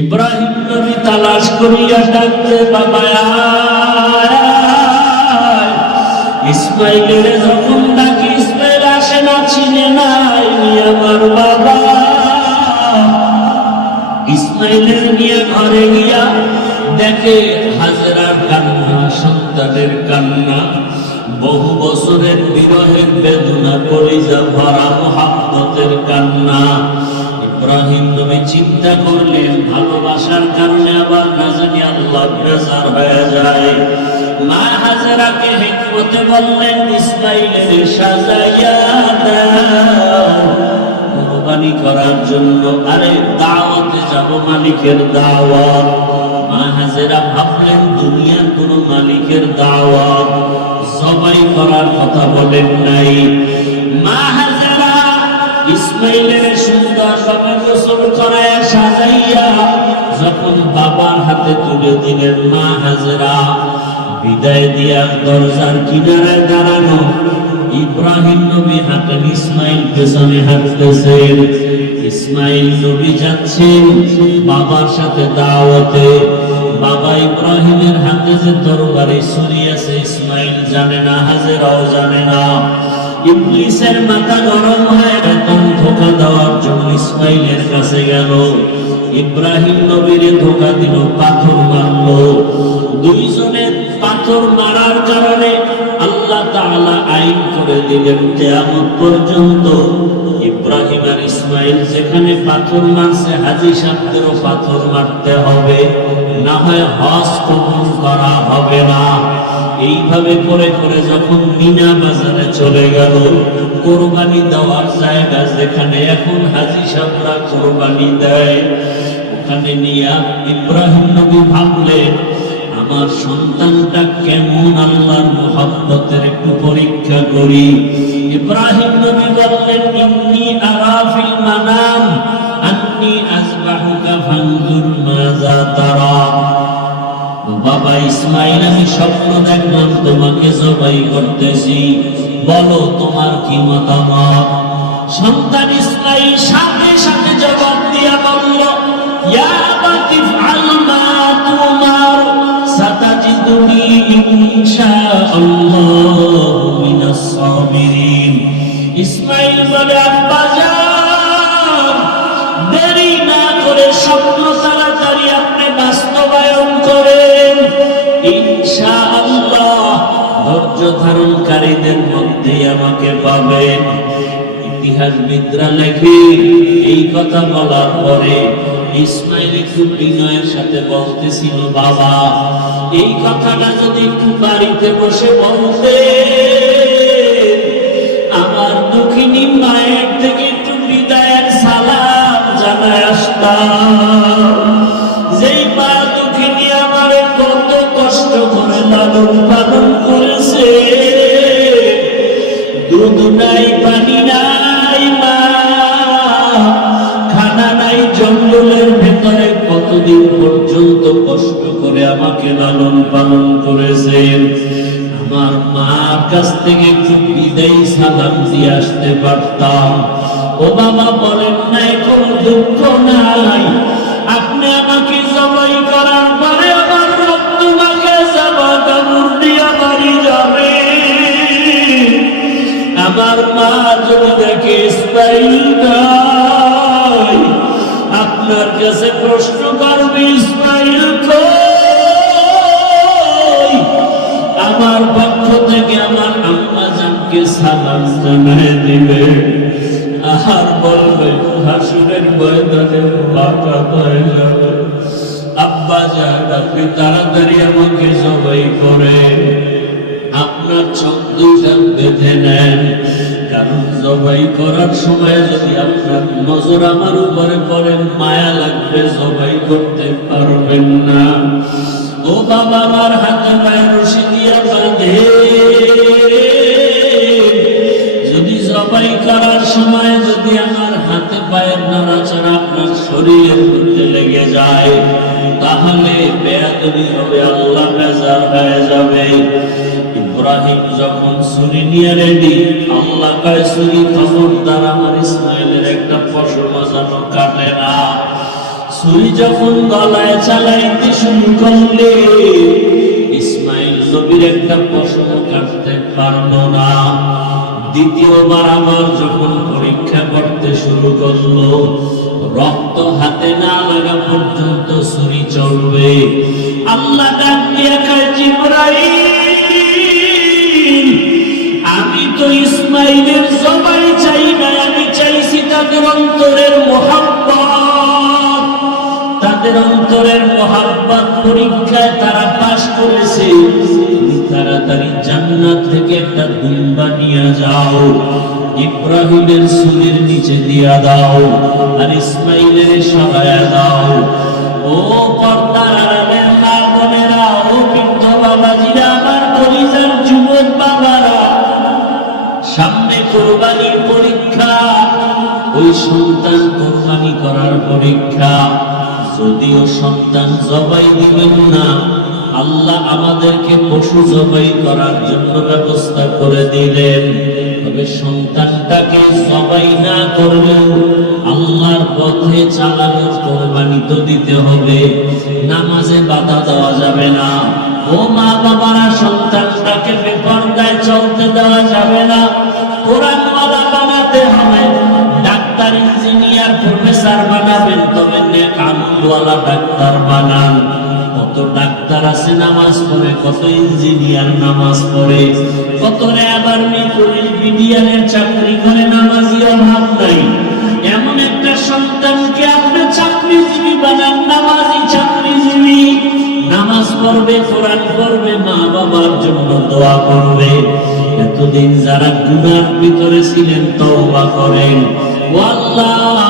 ইব্রাহিম নবী তালাশ করিয়া ডাকতে, বাবা ইসমাইলের যখন ডাকি ইসমাইল আসে না, চিনে নাই আমার বাবা। ইসমাইলের নিয়ে ঘরে গিয়া দেখে হাজেরার কান্না, সন্তানের কান্না, বহু বছরের বিরহের বেদনা, কলিজা ভরা মুহাব্বতের কান্না। ইব্রাহিম নবী চিন্তা করলেন, ভালোবাসার কারণে আবার না জানি আল্লাহ বেজার হয়ে যায়। মা হাজেরাকে হিকমতে বললেন, ইসমাইলের সাজাইয়া দাও কুরবানি করার জন্য। আরে দাওয়াতে যাব, মালিকের দাওয়াত। মা হাজেরা ভাবলেন দুনিয়ার কোন মালিকের দাওয়াত, সবাই করার কথা বলেন নাই। মা হাজেরা ইসমাইলের সুন্দরভাবে গোসল করায় সাজাইয়া যখন বাবার হাতে তুলে দিলেন, মা হাজেরা বিদায় দিয়া দরজার কিনারায় দাঁড়ানো। ইব্রাহিম নবী হাঁটেন, ইসমাইল পেছনে হাঁটতেছেন। ইসমাইল নবী যাচ্ছেন বাবার সাথে দাওয়াতে। বাবা ইব্রাহিমের হাতে যে তরবারি ছুরি আছে ইসমাইল জানে না, হাজেরাও জানে না। ইবলিসের মাথা গরম হয়, এখন ধোঁকা দেওয়ার জন্য ইসমাইলের কাছে গেল। ইব্রাহিম নবীরে ধোঁকা দিল, পাথর মারলো। দুইজনের পাথর মারার কারণে আল্লাহ তাআলা আইন করে দিলেন কিয়ামত পর্যন্ত ইব্রাহিম আর ইসমাইল যেখানে পাথর মারছে, হাজী সাহেবদেরও পাথর মারতে হবে, না হয় হজ কবুল করা হবে না। এইভাবে করে করে যখন মিনা বাজারে চলে গেল, কোরবানি দেওয়ার জায়গা যেখানে এখন হাজী সাহেবরা কোরবানি দেয়, ওখানে নিয়া ইব্রাহিম নবী ভাবলেন আমার সন্তানটা কেমন, আল্লাহর মুহাব্বতের একটু পরীক্ষা করি। ইব্রাহিম নবী বললেন, ইন্নী আরা ফিল মানাম আন্নী আযবাহুকা ফানজুর মাযা তারা। বাবা ইসমাইল, আমি স্বপ্ন দেখলাম তোমাকে জবাই করতেছি, বলো তোমার কি মতামত। সন্তান ইসমাইল সাথে সাথে জবাব দিয়া বলল, ইয়া আবাতি ফাআল মা তুমার সাতাজিদুনি ইনশাআল্লাহু মিনাস সাবিরিন। ইসমাইল বলে, আব্বা যান, দেরি না করে স্বপ্ন তাড়াতাড়ি আপনি বাস্তবায়ন করেন, ইনশাআল্লাহ ধৈর্য ধারণকারীদের মধ্যে আমাকে পাবেন। ইতিহাসবিদরা লেখে এই কথা বলার পরে ইসমাইল একটু বিনয়ের সাথে বলতেছিল, বাবা এই কথাটা যদি একটু বাড়িতে বসে বলতে, আমার দুঃখিনী মায়ের থেকে একটু বিদায়ের সালাম জানায় আসতাম। যেই মা দুঃখিনী আমারে কত কষ্ট করে লালন পালন করেছে, দুধ নাই, পানি নাই, মা খানা নাই, জঙ্গলের ভেতরে কতদিন পর্যন্ত কষ্ট করে আমাকে লালন পালন করেছেন। আমার মার কাছ থেকে একটু বিদায়ী সালাম দিয়ে আসতে পারতাম। ও বাবা বলেন নাই, কোনো দুঃখ নাই, আপনি আমাকে জবাই করার পরে আমার রক্ত মাখে যাবা কাপড় দিয়া বাড়ি যাবে। আমার মা যদি দেখে ইসমাইল নাই, আপনার কাছে প্রশ্ন করবে, ইসমাইল কই? আমার পক্ষ থেকে আমার আম্মা জানকে সালাম জানায় দিবে, আর বলবে হাসুরের ময়দানে বাঁকা হয়ে যাবে, আব্বা যান আপনি তাড়াতাড়ি আমাকে জবাই করে আপনার চোখ দুইটা বেঁধে নেন, কারণ জবাই করার সময় যদি আপনার নজর আমার উপরে পড়ে, মায়া লাগবে, জবাই করতে পারবেন না। ও বাবা, আমার হাতে পায়ে রশি দিয়া বাঁধে, যদি জবাই করার সময় যদি আমার হাতে পায়ের নড়াচড়া আপনার শরীরের মধ্যে লেগে যায়, তাহলে বেয়াদবি হবে, আল্লাহ বেজার হয়ে যাবে। ইব্রাহিম যখন ছুরি নিয়ে রেডি, আল্লাহ কয় ছুরি খবরদার আমার ইসমাইলের একটা পশম যেন কাটে না। ছুরি যখন গলায় চালাইতে শুরু করলে ইসমাইল নবীর একটা পশম কাটতে পারল না। দ্বিতীয়বার আবার যখন পরীক্ষা করতে শুরু করলো, রক্ত হাতে না লাগা পর্যন্ত ছুরি চলবে। আল্লাহ ডাক দিয়ে কয়, জিবরাইল, আমি তো ইসমাইলের জবাই চাই না, আমি চাইছি তাদের অন্তরের মুহাব্বত। তাদের অন্তরের মুহাব্বত পরীক্ষায় তারা পাশ করেছে। তুমি তাড়াতাড়ি জান্নাত থেকে একটা দুম্বা নিয়ে যাও, ইব্রাহিমের চুলের নিচে দিয়া দাও, আর ইসমাইলের সরায়া দাও। ও পর্দার আড়ালের মা বোনেরা, ও বৃদ্ধ বাবাজিরা, আমার কলিজার যুবক বাবারা, সামনে কোরবানির পরীক্ষা, ওই সন্তান কোরবানি করার পরীক্ষা। যদিও সন্তান জবাই দিবেন না, আল্লাহ আমাদেরকে পশু জবাই করার জন্য ব্যবস্থা করে দিলেন। তবে সন্তানটাকে জবাই না করলেও আল্লাহর পথে চালানোর কোরবানি তো দিতে হবে। নামাজে বাধা দেওয়া যাবে না। ও মা বাবারা, সন্তানটাকে বেপরদায় চলতে দেওয়া যাবে না। কোরআনওয়ালা বানাতে হবে। ডাক্তার, ইঞ্জিনিয়ার, প্রফেসর বানাবেন, তবে নেক আমলওয়ালা ডাক্তার বানান। কত ডাক্তার আছে নামাজ পড়ে, কত ইঞ্জিনিয়ার নামাজ পড়ে, কত র্যাব, আর্মি, পুলিশ, বিডিআরের চাকরি করে, নামাজির অভাব নাই। এমন একটা সন্তানকে আপনি চাকরিজীবী বানান, নামাজি চাকরিজীবী। নামাজ পড়বে, কোরআন পড়বে, মা বাবার জন্য দোয়া করবে। এতদিন যারা গুনার ভিতরে ছিলেন, তওবা করেন। ও আল্লাহ,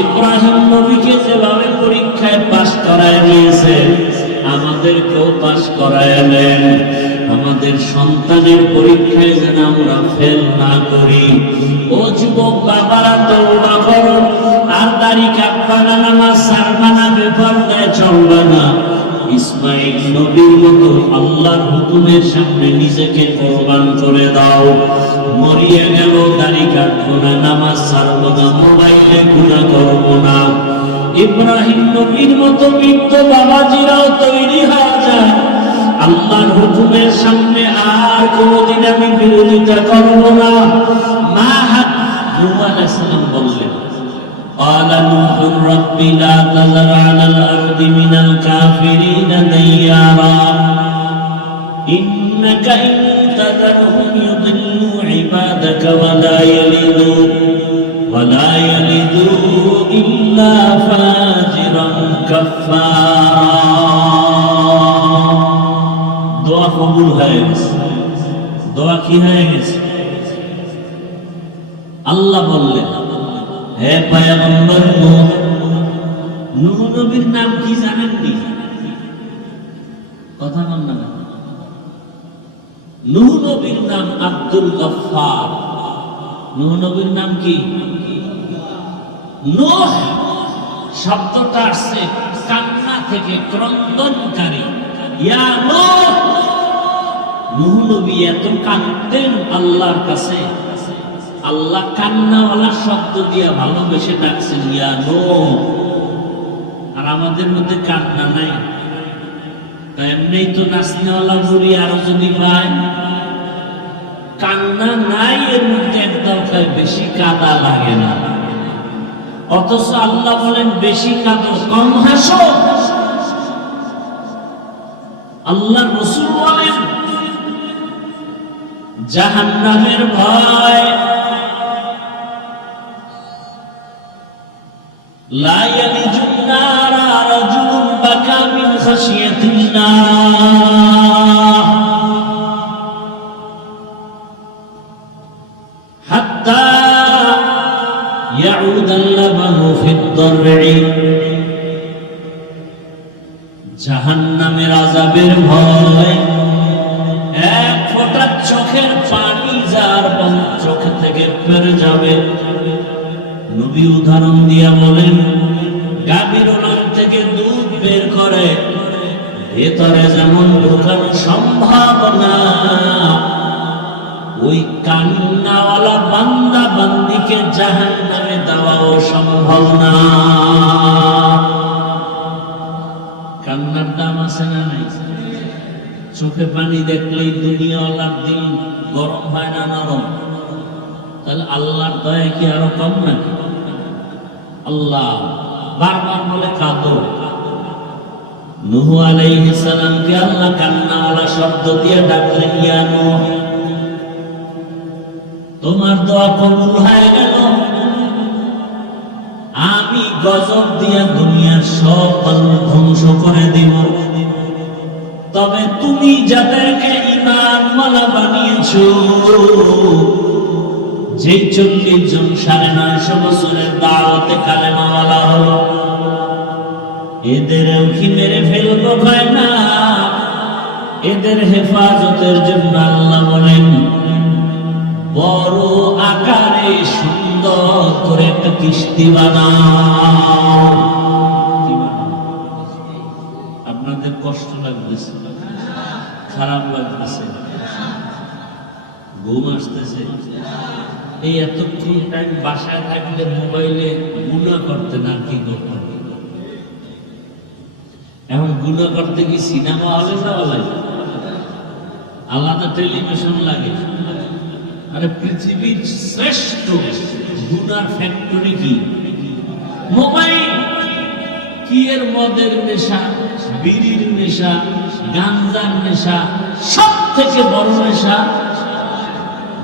ইব্রাহিম নবীকে যেভাবে পরীক্ষায় পাস করায় নিয়েছেন, আমাদেরকেও পাস করায় নেন। আমাদের সন্তানের পরীক্ষায় যেন আমরা ফেল না করি। ও যুবক বাবারা, তওবা করো। আর দাড়ি কাটবা না, নামাজ ছাড়বা না, বেপরদায় চলবা না। ইসমাইল নবীর মতো আল্লাহর হুকুমের সামনে নিজেকে কোরবান করে দাও। মরিয়া গেল, দাড়ি কাটবো না, নামাজ ছাড়বো না, মোবাইলে গুনাহ করবো না। ইব্রাহিম নবীর মতো বৃদ্ধ বাবাজিরাও তৈরি হওয়া যায়। আল্লাহর হুকুমের সামনে আর কোনোদিন আমি বিরোধিতা করবো না। মা হাত নূহ আলাইহিস সালাম বললেন, قال نوح رب لا تذر على الأرض من الكافرين ديارا إنك إن تذرهم يضلوا عبادك ولا يلدوا إلا فاجرا كفارا। দোয়া কবুল হয়ে গেছে। দোয়া কি হয়ে গেছে? আল্লাহ বললেন, হে পয়গম্বর নূহ, নূহ নবীর নাম কি জানেন নি? কথা বল না। নূহ নবীর নাম আব্দুল গফফার। নূহ নবীর নাম কি? নূহ শব্দটা আসছে কান্না থেকে, ক্রন্দনকারী। ইয়া নূহ, নূহ নবী এত কাঁদতেন আল্লাহর কাছে, আল্লাহ কান্নাওয়ালা শব্দ দিয়া ভালোবেসে ডাকছেন, ইয়া নূহ। আর আমাদের মধ্যে কান্না নাই, তাই এমনি তো নাচনেওয়ালা বুড়ি আরো যদি পায়। কান্না নাই, এর মধ্যে একদম বেশি কাদা লাগে না। অথচ আল্লাহ বলেন বেশি কাঁদো, কম হাসো। আল্লাহ রাসূল বলেন জাহান্নামের ভয়, লা ইয়ালিজুন নারা রাজুলুন বাকা মিন খাশিয়াতিল্লাহ হাত্তা ইয়াউদাল লাবানু ফিদ-দার'i। জাহান্নামের আযাবের ভয়, এক ফোঁটা চোখের পানি যার চোখ থেকে বের যাবে। নবী উদাহরণ দিয়া বলেন, গাভীর ওলান থেকে দুধ বের করে, ভেতরে যেমন ঢোকানো সম্ভব না, ওই কান্নাওয়ালা বান্দা বান্দিকে জাহান্নামে দেওয়াও সম্ভব না। কান্নার দাম আছে না নাই? চোখে পানি দেখলেই দুনিয়াওয়ালার দিল গরম হয় না নরম? তাহলে আল্লাহর দয়া কি আরো কম নাকি? আল্লাহ বারবার বলে কাঁদো। নূহ আলাইহিস সালামকে আল্লাহ কান্নাওয়ালা শব্দ দিয়ে ডাকলেন, ইয়া নূহ, তোমার দোয়া কবুল হয়ে গেল। আমি গজব দিয়া দুনিয়ার সব মানুষ ধ্বংস করে দিব, তবে তুমি যাদেরকে ঈমানওয়ালা বানিয়েছো, যে 40 জন 950 বছরের দাওয়াতে কালেমাওয়ালা হলো, এদেরও কি মেরে ফেলবো? হয় না। এদের হেফাজতের জন্য আল্লাহ বলেন, বড় আকারে সুন্দর করে একটা কিস্তি বানাও। আপনাদের কষ্ট লাগতেছে, খারাপ লাগতেছে, ঘুম আসতেছে? এই এতক্ষণ টাইম বাসায় থাকলে মোবাইলে গুনাহ করতেন, আর কি করতেন? এখন গুনাহ করতে কি সিনেমা হলে যাওয়া লাগে? আলাদা টেলিভিশন লাগে? আরে পৃথিবীর শ্রেষ্ঠ গুনার ফ্যাক্টরি কি? মোবাইল। কি এর মদের নেশা, বিড়ির নেশা, গাঞ্জার নেশা, সব থেকে বড় নেশা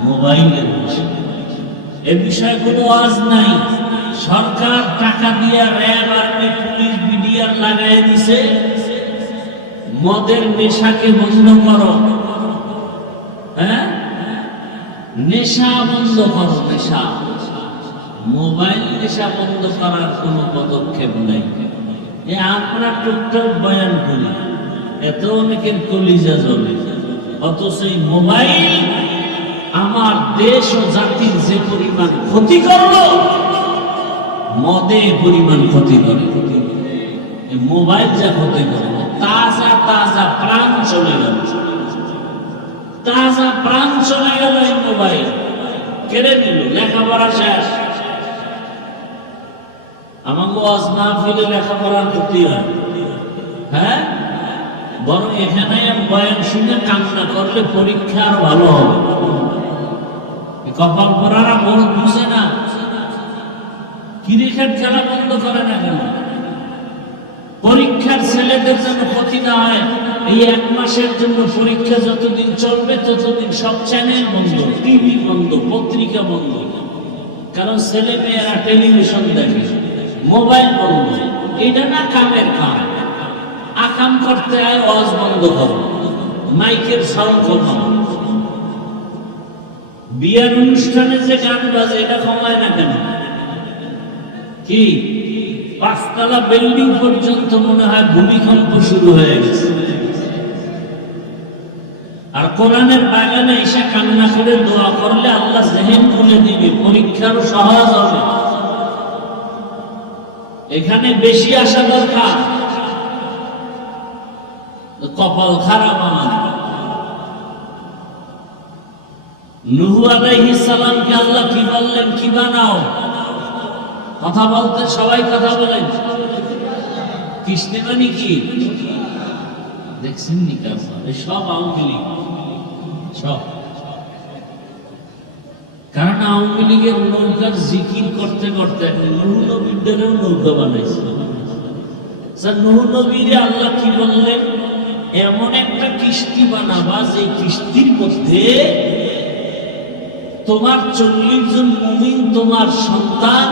মোবাইলের নেশা। এ বিষয়ে কোনো আজ নাই। সরকার টাকা দিয়ে র্যাব, আর্মি, পুলিশ, বিডিআর লাগাই দিছে, মদের নেশাকে বন্ধ করো। হ্যাঁ, নেশা বন্ধ করো, নেশা। মোবাইল নেশা বন্ধ করার কোনো পদক্ষেপ নাই। আমরা টুকটাক বয়ান করি, এত অনেকের কলিজা জ্বলে, অথচ এই মোবাইল আমার দেশ ও জাতির যে পরিমাণ ক্ষতি করলো, মদে পরিমাণ ক্ষতি করে। মোবাইল যা ক্ষতি করলো, তাজা তাজা প্রাণ চলে গেল, তাজা প্রাণ চলে গেল। এই মোবাইল কেড়ে নিল, লেখাপড়া শেষ। আমাকে ওয়াজ মাহফিলে লেখাপড়ার ক্ষতি হয়, হ্যাঁ, বরং এখানে বয়ান শুনে কান্না করলে পরীক্ষা আর ভালো হবে। কপাল পরারা বড় বুঝে না, ক্রিকেট খেলা বন্ধ করে না কেন? পরীক্ষার ছেলেদের জন্য ক্ষতি না হয়, এই 1 মাসের জন্য পরীক্ষা যতদিন চলবে ততদিন সব চ্যানেল বন্ধ, টিভি বন্ধ, পত্রিকা বন্ধ। কারণ ছেলে মেয়েরা টেলিভিশন দেখে, মোবাইল বন্ধ। এটা না কামের কাম, আকাম করতে হয়, ওয়াজ বন্ধ করো, মাইকের সাউন্ড কমাও। বিয়ার অনুষ্ঠানে যে গান বাজে এটা কমায় না কেন? কি 5 তলা বিল্ডিং পর্যন্ত মনে হয় ভূমিকম্প শুরু হয়ে গেছে। আর কোরআনের বাগানে এসে কান্না করে দোয়া করলে আল্লাহ জেহেন খুলে দিবে, পরীক্ষারও সহজ হবে। এখানে বেশি আসা দরকার। কপাল খারাপ আমার। নূহ আলাইহিস সালামকে আল্লাহ কি বললেন? কি বানাও? কথা বলতে সবাই কথা বলেন। কিস্তি মানে কি দেখছেন? নিকাশ সব আওয়ামী লীগ, সব। কারণ আওয়ামী লীগের নৌকার জিকির করতে করতে নূহ নবীদেরও নৌকা বানাইছে। নূহ নবীরে আল্লাহ কি বললেন? এমন একটা কিস্তি বানাবা যে কিস্তির মধ্যে তোমার 40 জন মুমিন, তোমার সন্তান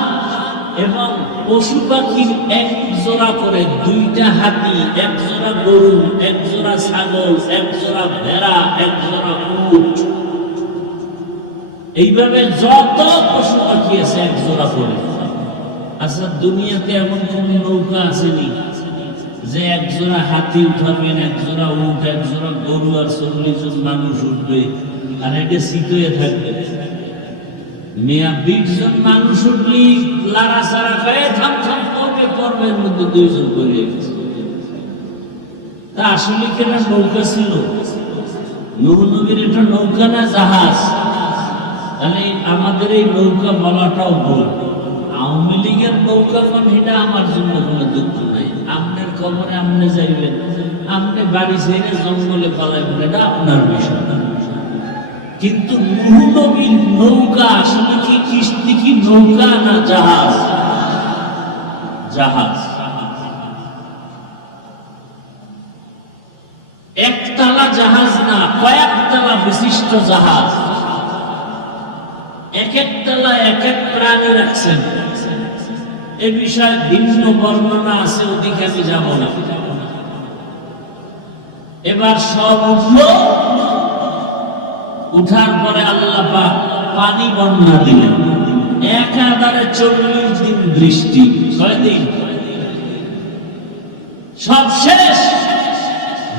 এবং পশু পাখির 1 জোড়া করে, 2টা হাতি, 1 জোড়া গরু, 1 জোড়া ছাগল, 1 জোড়া ভেড়া, 1 জোড়া উট, এইভাবে যত পশু পাখি আছে 1 জোড়া করে। আচ্ছা, দুনিয়াতে এমন কোন নৌকা আসেনি যে 1 জোড়া হাতি উঠাবেন, 1 জোড়া উট, 1 জোড়া গরু আর 40 জন মানুষ উঠবে আর এটা সিটে থাকবে? মিয়া 20 জন মানুষ উঠলি লারা সারা খায়, থাম থাম পড়বে, পড়বের মধ্যে 2 জন পড়ে গেছে। তা আসলে কি না নৌকা ছিল? নূহ নবীর এটা নৌকা না জাহাজ? তাহলে আমাদের এই নৌকা বলাটাও ভুল। আওয়ামী লীগের নৌকা কোন, এটা আমার জন্য কোনো দুঃখ নাই। আপনার কবরে আপনি যাইবেন, আপনি বাড়ি ছেড়ে জঙ্গলে পালাইবেন, এটা আপনার বিষয়। কিন্তু নূহ নবীর নৌকা আসলে কি কিস্তি, কি নৌকা না জাহাজ? জাহাজ। একতলা জাহাজ না, কয়েকতলা বিশিষ্ট জাহাজ। এক এক তলা এক এক প্রাণী রাখছেন। এ বিষয়ে ভিন্ন বর্ণনা আছে, ওদিকে আমি যাব না। এবার সব উঠলো, উঠার পরে আল্লাহ পাক পানি বন্যা দিলেন। একাধারে 40 দিন বৃষ্টি। কয়দিন? সব শেষ।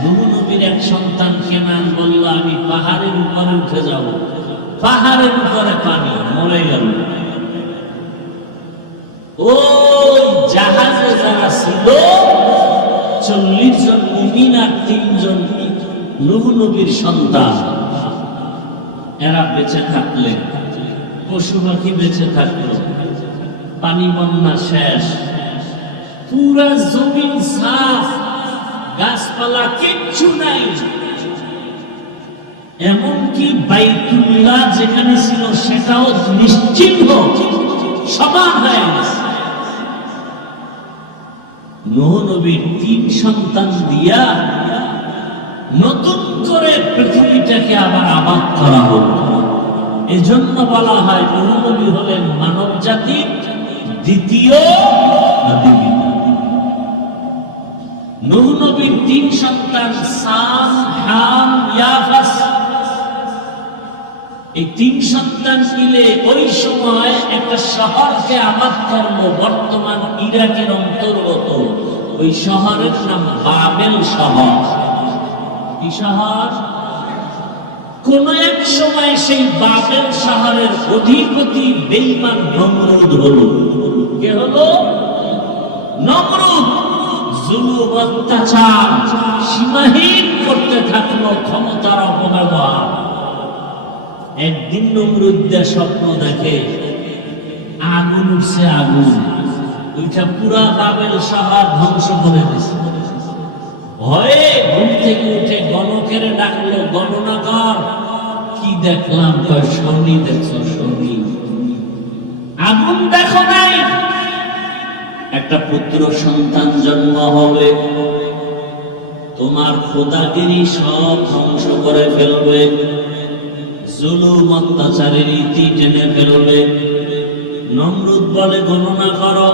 নূহ নবীর এক সন্তান কেনান বলল, আমি পাহাড়ের উপরে উঠে যাব। পাহাড়ের উপরে পানি, মরে গেল। ওই জাহাজে যারা ছিল 40 জন মুমিন আর 3 জন নূহ নবীর সন্তান, এরা বেঁচে থাকলেন। পশু পাখি বেঁচে থাকলো। পানি বন্যা শেষ, পুরা জমিন সাফ, গাছপালা কিচ্ছু নাই। এমনকি বাইতুল্লাহ যেখানে ছিল সেটাও নিশ্চিহ্ন, সমান হয়ে গেছে। নূহ নবীর 3 সন্তান দিয়া নতুন করে পৃথিবীটাকে আবার আবাদ করা হলো। এজন্য বলা হয় নূহ নবী হলেন মানব জাতির দ্বিতীয় নবী। নূহ নবীর 3 সন্তান সাম, হাম, ইয়াফাস। এই 3 সন্তান মিলে ওই সময় একটা শহরকে আবাদ করলো, বর্তমান ইরাকের অন্তর্গত। ওই শহরের নাম বাবেল শহর। কি শহর? কোন এক সময় সেই বাবেল শহরের অধিপতি বেঈমান নমরুদ হলো। কে হলো? নমরুদ। জুলুম, অত্যাচার সীমাহীন করতে থাকলো, ক্ষমতার অপব্যবহার। একদিন নমরুদ স্বপ্ন দেখে আগুন উঠছে, আগুন ওইটা পুরা বাবেল শহর ধ্বংস করে দিচ্ছে। ভয়ে ঘুম থেকে উঠে গণকের ডাকলো, গণনা কর। কি দেখলাম? শনি দেখছো? শনি। আগুন দেখো নাই? একটা পুত্র সন্তান জন্ম হবে, তোমার খোদাগিরি সব ধ্বংস করে ফেলবে, জুলুম অত্যাচারের ইতি টেনে ফেলবে। নমরুদ বলে, গণনা করো,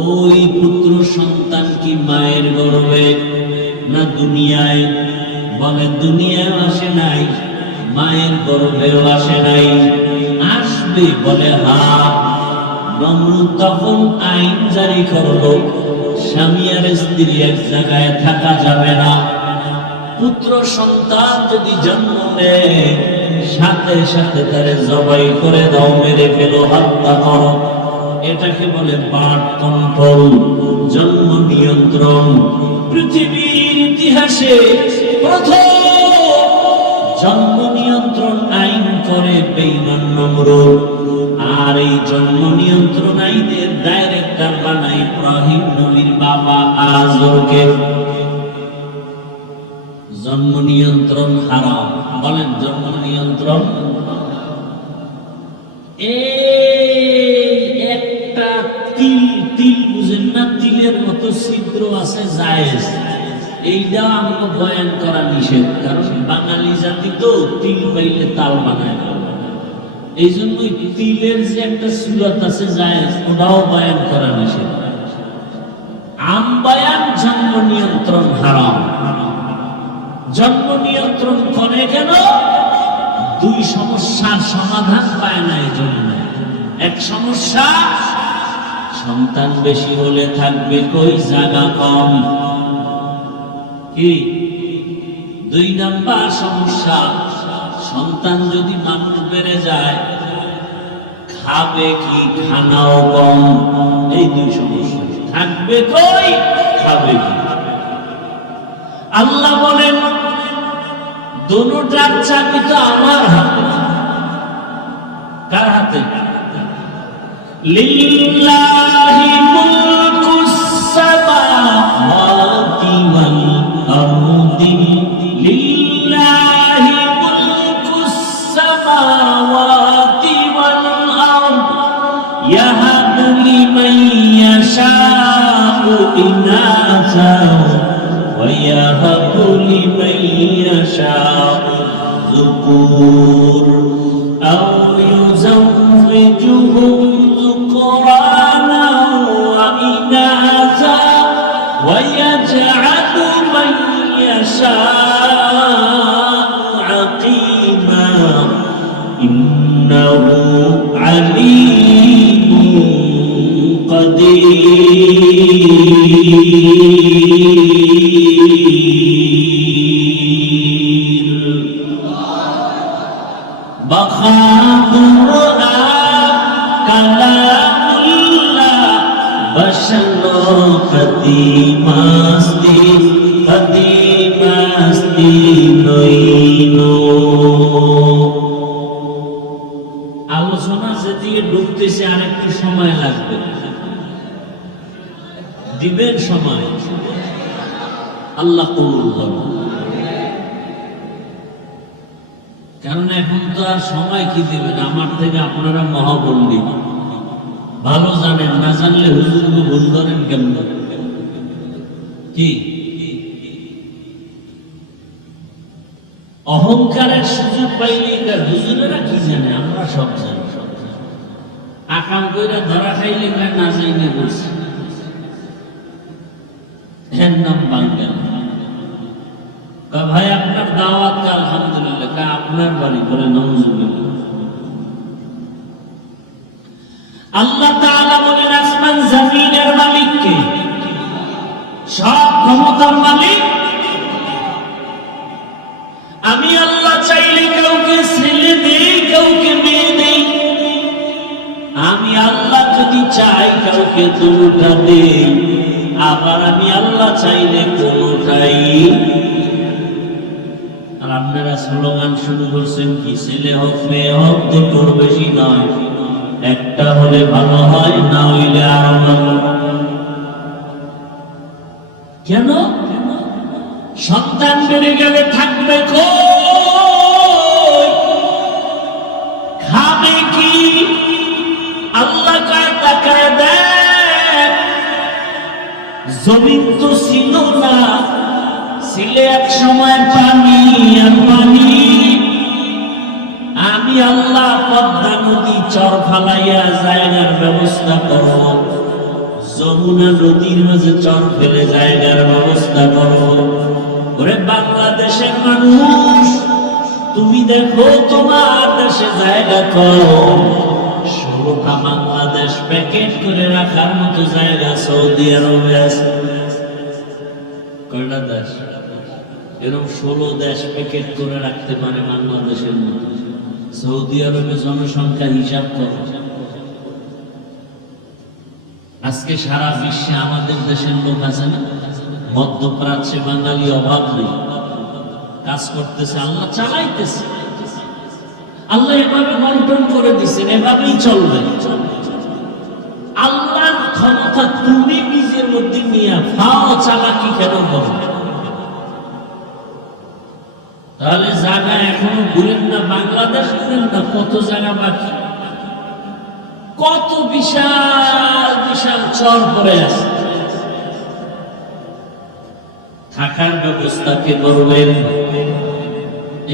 ওই পুত্র সন্তান কি মায়ের গর্ভে না দুনিয়ায়? বলে, দুনিয়ায় আসে নাই, মায়ের গর্ভেও আসে নাই, আসবে। বলে, হ্যাঁ। নমরুদ তখন আইন জারি করলো, স্বামী আর স্ত্রী এক জায়গায় থাকা যাবে না। পুত্র সন্তান যদি জন্ম নেয়, সাথে সাথে তারে জবাই করে দাও, মেরে ফেলো, হত্যা করো। এটাকে বলে বার্থ কন্ট্রোল, জন্ম নিয়ন্ত্রণ। পৃথিবীর ইতিহাসে প্রথম জন্ম নিয়ন্ত্রণ আইন করে বেঈমান নমরুদ। আর এই জন্ম নিয়ন্ত্রণ আইনের ডাইরেক্টর বানাই ইব্রাহিম নবীর বাবা আজরকে। জন্ম নিয়ন্ত্রণ হারাম। বলেন, জন্ম নিয়ন্ত্রণ। একটা তিল, তিল বুঝেন না? তিলের মতো ছিদ্র আছে, জায়েজ। এইটা আমাকে বয়ান করা নিষেধ, কারণ বাঙালি জাতি তো তিল পাইলে তাল বানায়। এই জন্যই তিলের যে একটা সুরত আছে জায়েজ, ওটাও বয়ান করা নিষেধ। আমবায়ান জন্ম নিয়ন্ত্রণ হারাম। জন্ম নিয়ন্ত্রণ করে কেন? 2 সমস্যার সমাধান পায় না। এই জন্য এক সমস্যা, সন্তান বেশি হলে থাকবে কই, জায়গা কম। কি? 2 নাম্বার সমস্যা, সন্তান যদি মানুষ বেড়ে যায়, খাবে কি, খানাও কম। এই 2 সমস্যা। থাকবে কই, খাবে কি। আল্লাহ বলেন, দুটোটার চাবি তো আমার হাতে। কার হাতে? লিল্লাহি মুলকুস সামাওয়াতি إناثا ويهب لمن يشاء الذكور أو يزوجهم ذكرانا وإناثا ويجعل من يشاء عقيما إنه عليم قدير بخاء القرآن كلام الله بشر قديم قديمasti নইনো আলোচনা যেদিকে ঢুকতেছে আর একটু সময় লাগবে দিবেন সময় আল্লাহ কবুল করুন কারণ এখন তো আর সময় কি দিবেন আমার থেকে আপনারা মহাপণ্ডিত ভালো জানেন না জানলে হুজুরকে ভুল করেন কেমন কি অহংকারের সুযোগ পাইলে হুজুরেরা কি জানে আমরা সব জানি আকাম কইরা ধরা খাইলে না যাইলে বলছি এর নাম বাঙ্গাল ভাই আপনার দাওয়াত আলহামদুলিল্লাহ আপনার বাড়ি বলে নাউজুবিল্লাহ আল্লাহ তাআলা বলেন আসমান জমিনের মালিক কে সব ক্ষমতার মালিক আমি আল্লাহ চাইলে কাউকে ছেলে দেই কাউকে মেয়ে দেই আমি আল্লাহ যদি চাই কাউকে দুটা দেই আবার আমি আল্লাহ চাইলে কোনোটাই আর আপনারা স্লোগান শুরু করছেন কি ছেলে হোক মেয়ে হোক দুটোর বেশি নয় একটা হলে ভালো হয় না হইলে আরো ভালো কেন সন্তান বেড়ে গেলে থাকবে কই খাবে কি আল্লাহ কার তাকায় দেখ জমিন তো ছিল না ছিল এক সময় পানি আর পানি আমি আল্লাহ পদ্মা নদী চর ফালাইয়া জায়গার ব্যবস্থা করব যমুনা নদীর মাঝে চর ফেলে জায়গার ব্যবস্থা করব ওরে বাংলাদেশের মানুষ তুমি দেখো তোমার দেশে জায়গা কম 16টা বাংলাদেশ প্যাকেট করে রাখার মতো জায়গা সৌদি আরবে আছে কয়টা দেশ এরকম 16 দেশ প্যাকেট করে রাখতে পারে বাংলাদেশের মতো সৌদি আরবে জনসংখ্যা হিসাব করো আজকে সারা বিশ্বে আমাদের দেশের লোক আছে না মধ্যপ্রাচ্যে বাঙালি অভাব নেই কাজ করতেছে আল্লাহ চালাইতেছে আল্লাহ এভাবে বন্টন করে দিচ্ছেন এভাবেই চলবে আল্লাহর ক্ষমতা তুমি নিজের মধ্যে নিয়ে ফাও চালাকি কেন করো তাহলে জায়গা এখনো ঘুরেন না বাংলাদেশ ঘুরেন না কত জায়গা বাকি কত বিশাল বিশাল চর পড়ে আছে থাকার ব্যবস্থা কে করবেন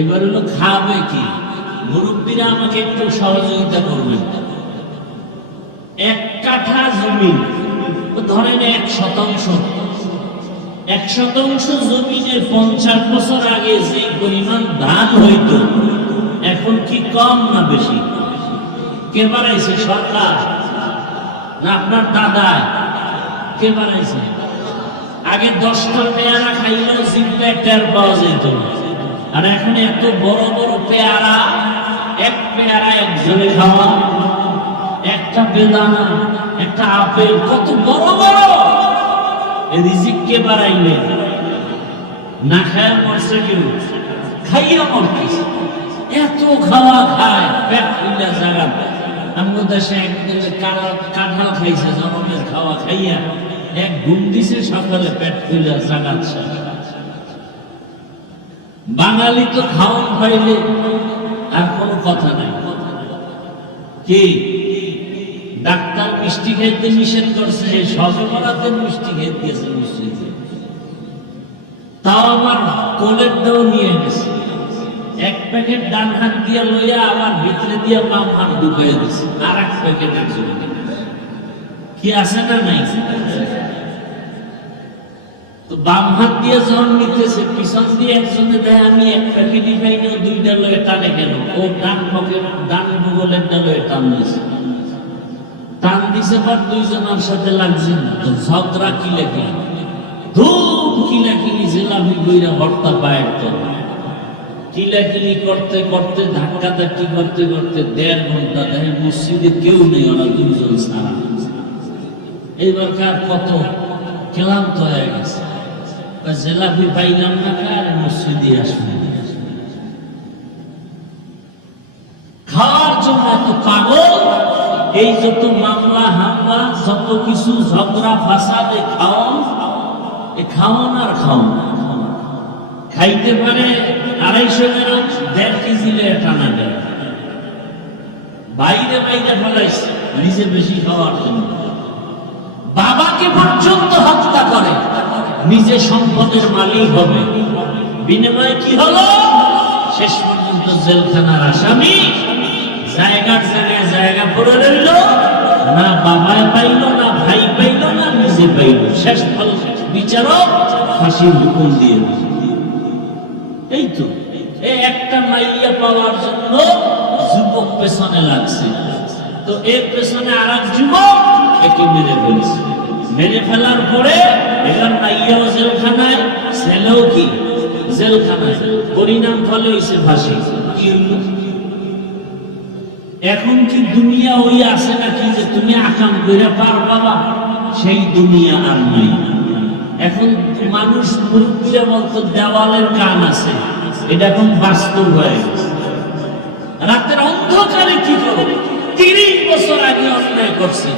এবার হলো খাবে কি মুরব্বীরা আমাকে একটু সহযোগিতা করবেন 1 কাঠা জমি ধরেন 1% জমিনে 50 বছর আগে যে পরিমাণ ধান হইতো এখন কি কম না বেশি কে বাড়াইছে সরকার না আপনার দাদা কে বাড়াইছে আগে 10টা পেয়ারা খাইলেও জিভে টের পাওয়া যেত আর এখন এত বড় বড় পেয়ারা এক পেয়ারা একজনে খাওয়া একটা বেদানা একটা আপেল কত বড় বড় রিজিক কে বাড়াইলেন না খায় মরছে কেউ খাইয়া মরতেছে এত খাওয়া খায় পেট ফুলে জায়গা আমাদের দেশে একদিন কাঁঠাল খাইছে জনমের খাওয়া খাইয়া এক ঘুম দিছে সকালে পেট ফুলে জাগাচ্ছে বাঙালি তো খাওয়ান পাইলে আর কোনো কথা নাই কি ডাক্তার মিষ্টি খাইতে নিষেধ করছে, সবে বরাতের মিষ্টি খেতে গেছে নিশ্চয়ই, তাও আমার কোলের দাও নিয়ে গেছে, এক প্যাকেট ডান হাত দিয়া লইয়া আবার ভিতরে দিয়া বাম হাত ঢুকাই দিছে আর এক প্যাকেটের জন্য। কি আছে না নাই? তো বাম হাত দিয়ে যখন নিতেছে, পিছন দিয়ে একজনে দেয় আমি এক প্যাকেটই পাইনি, দুইটা লয়ে টানে কেন? ও ডান পকেট ডান গুগলের লয়ে টান দিছে, টান দিছে পর দুইজনের সাথে লাগছে না, তো ঝগড়া কিলাকিলি ধূপ কিলাকিলি জেলাপি বইরা হর্তা পায়ের তো কিলাকিলি করতে করতে ধাক্কা ধাক্কি করতে করতে 1.5 ঘন্টা দেয় মসজিদে কেউ নেই, ওরা দুইজন ছাড়া। এইবার কার কত ক্লান্ত হয়ে গেছে, জেলাপি পাইলাম না, কার মসজিদে আসবে খাওয়ার জন্য এত পাগল। এই যত মামলা হামলা যত কিছু ঝগড়া ফাসাদে খাওয়ান আর খাওয়ান, খাইতে পারে 250 গ্রাম 1.5 কেজি টানা দেয়, বাইরে বাইরে ফেলাইছে নিজে বেশি খাওয়ার জন্য। বাবাকে পর্যন্ত হত্যা করে, নিজে সম্পদের মালিক হবে, বিনিময়ে কি হলো? শেষ পর্যন্ত জেলখানার আসামি, জায়গার জায়গায় জায়গা পড়ে রইল, না বাবায় পাইল, না ভাই পাইল, না নিজে পাইল। শেষ ফল বিচারক ফাঁসির হুকুম দিয়ে দিল। এই তো এই একটা মাইয়া পাওয়ার জন্য যুবক পেছনে লাগছে, তো এর পেছনে আর এক যুবক একে মেরে ফেলছে। মেরে ফেলার পরে এবার মাইয়াও জেলখানায়, ছেলেও কি জেলখানায়, পরিণাম ফলে হয়েছে ফাঁসি। কি হইল? এখন কি দুনিয়া ওই আছে নাকি যে তুমি আকাম করে পার বাবা? সেই দুনিয়া আর নাই। এখন মানুষ মুরব্বীরা বলতো দেওয়ালের কান আছে, এটা এখন বাস্তব হয়ে গেছে। রাতের অন্ধকারে কি করবে? 30 বছর আগে অন্যায় করছে,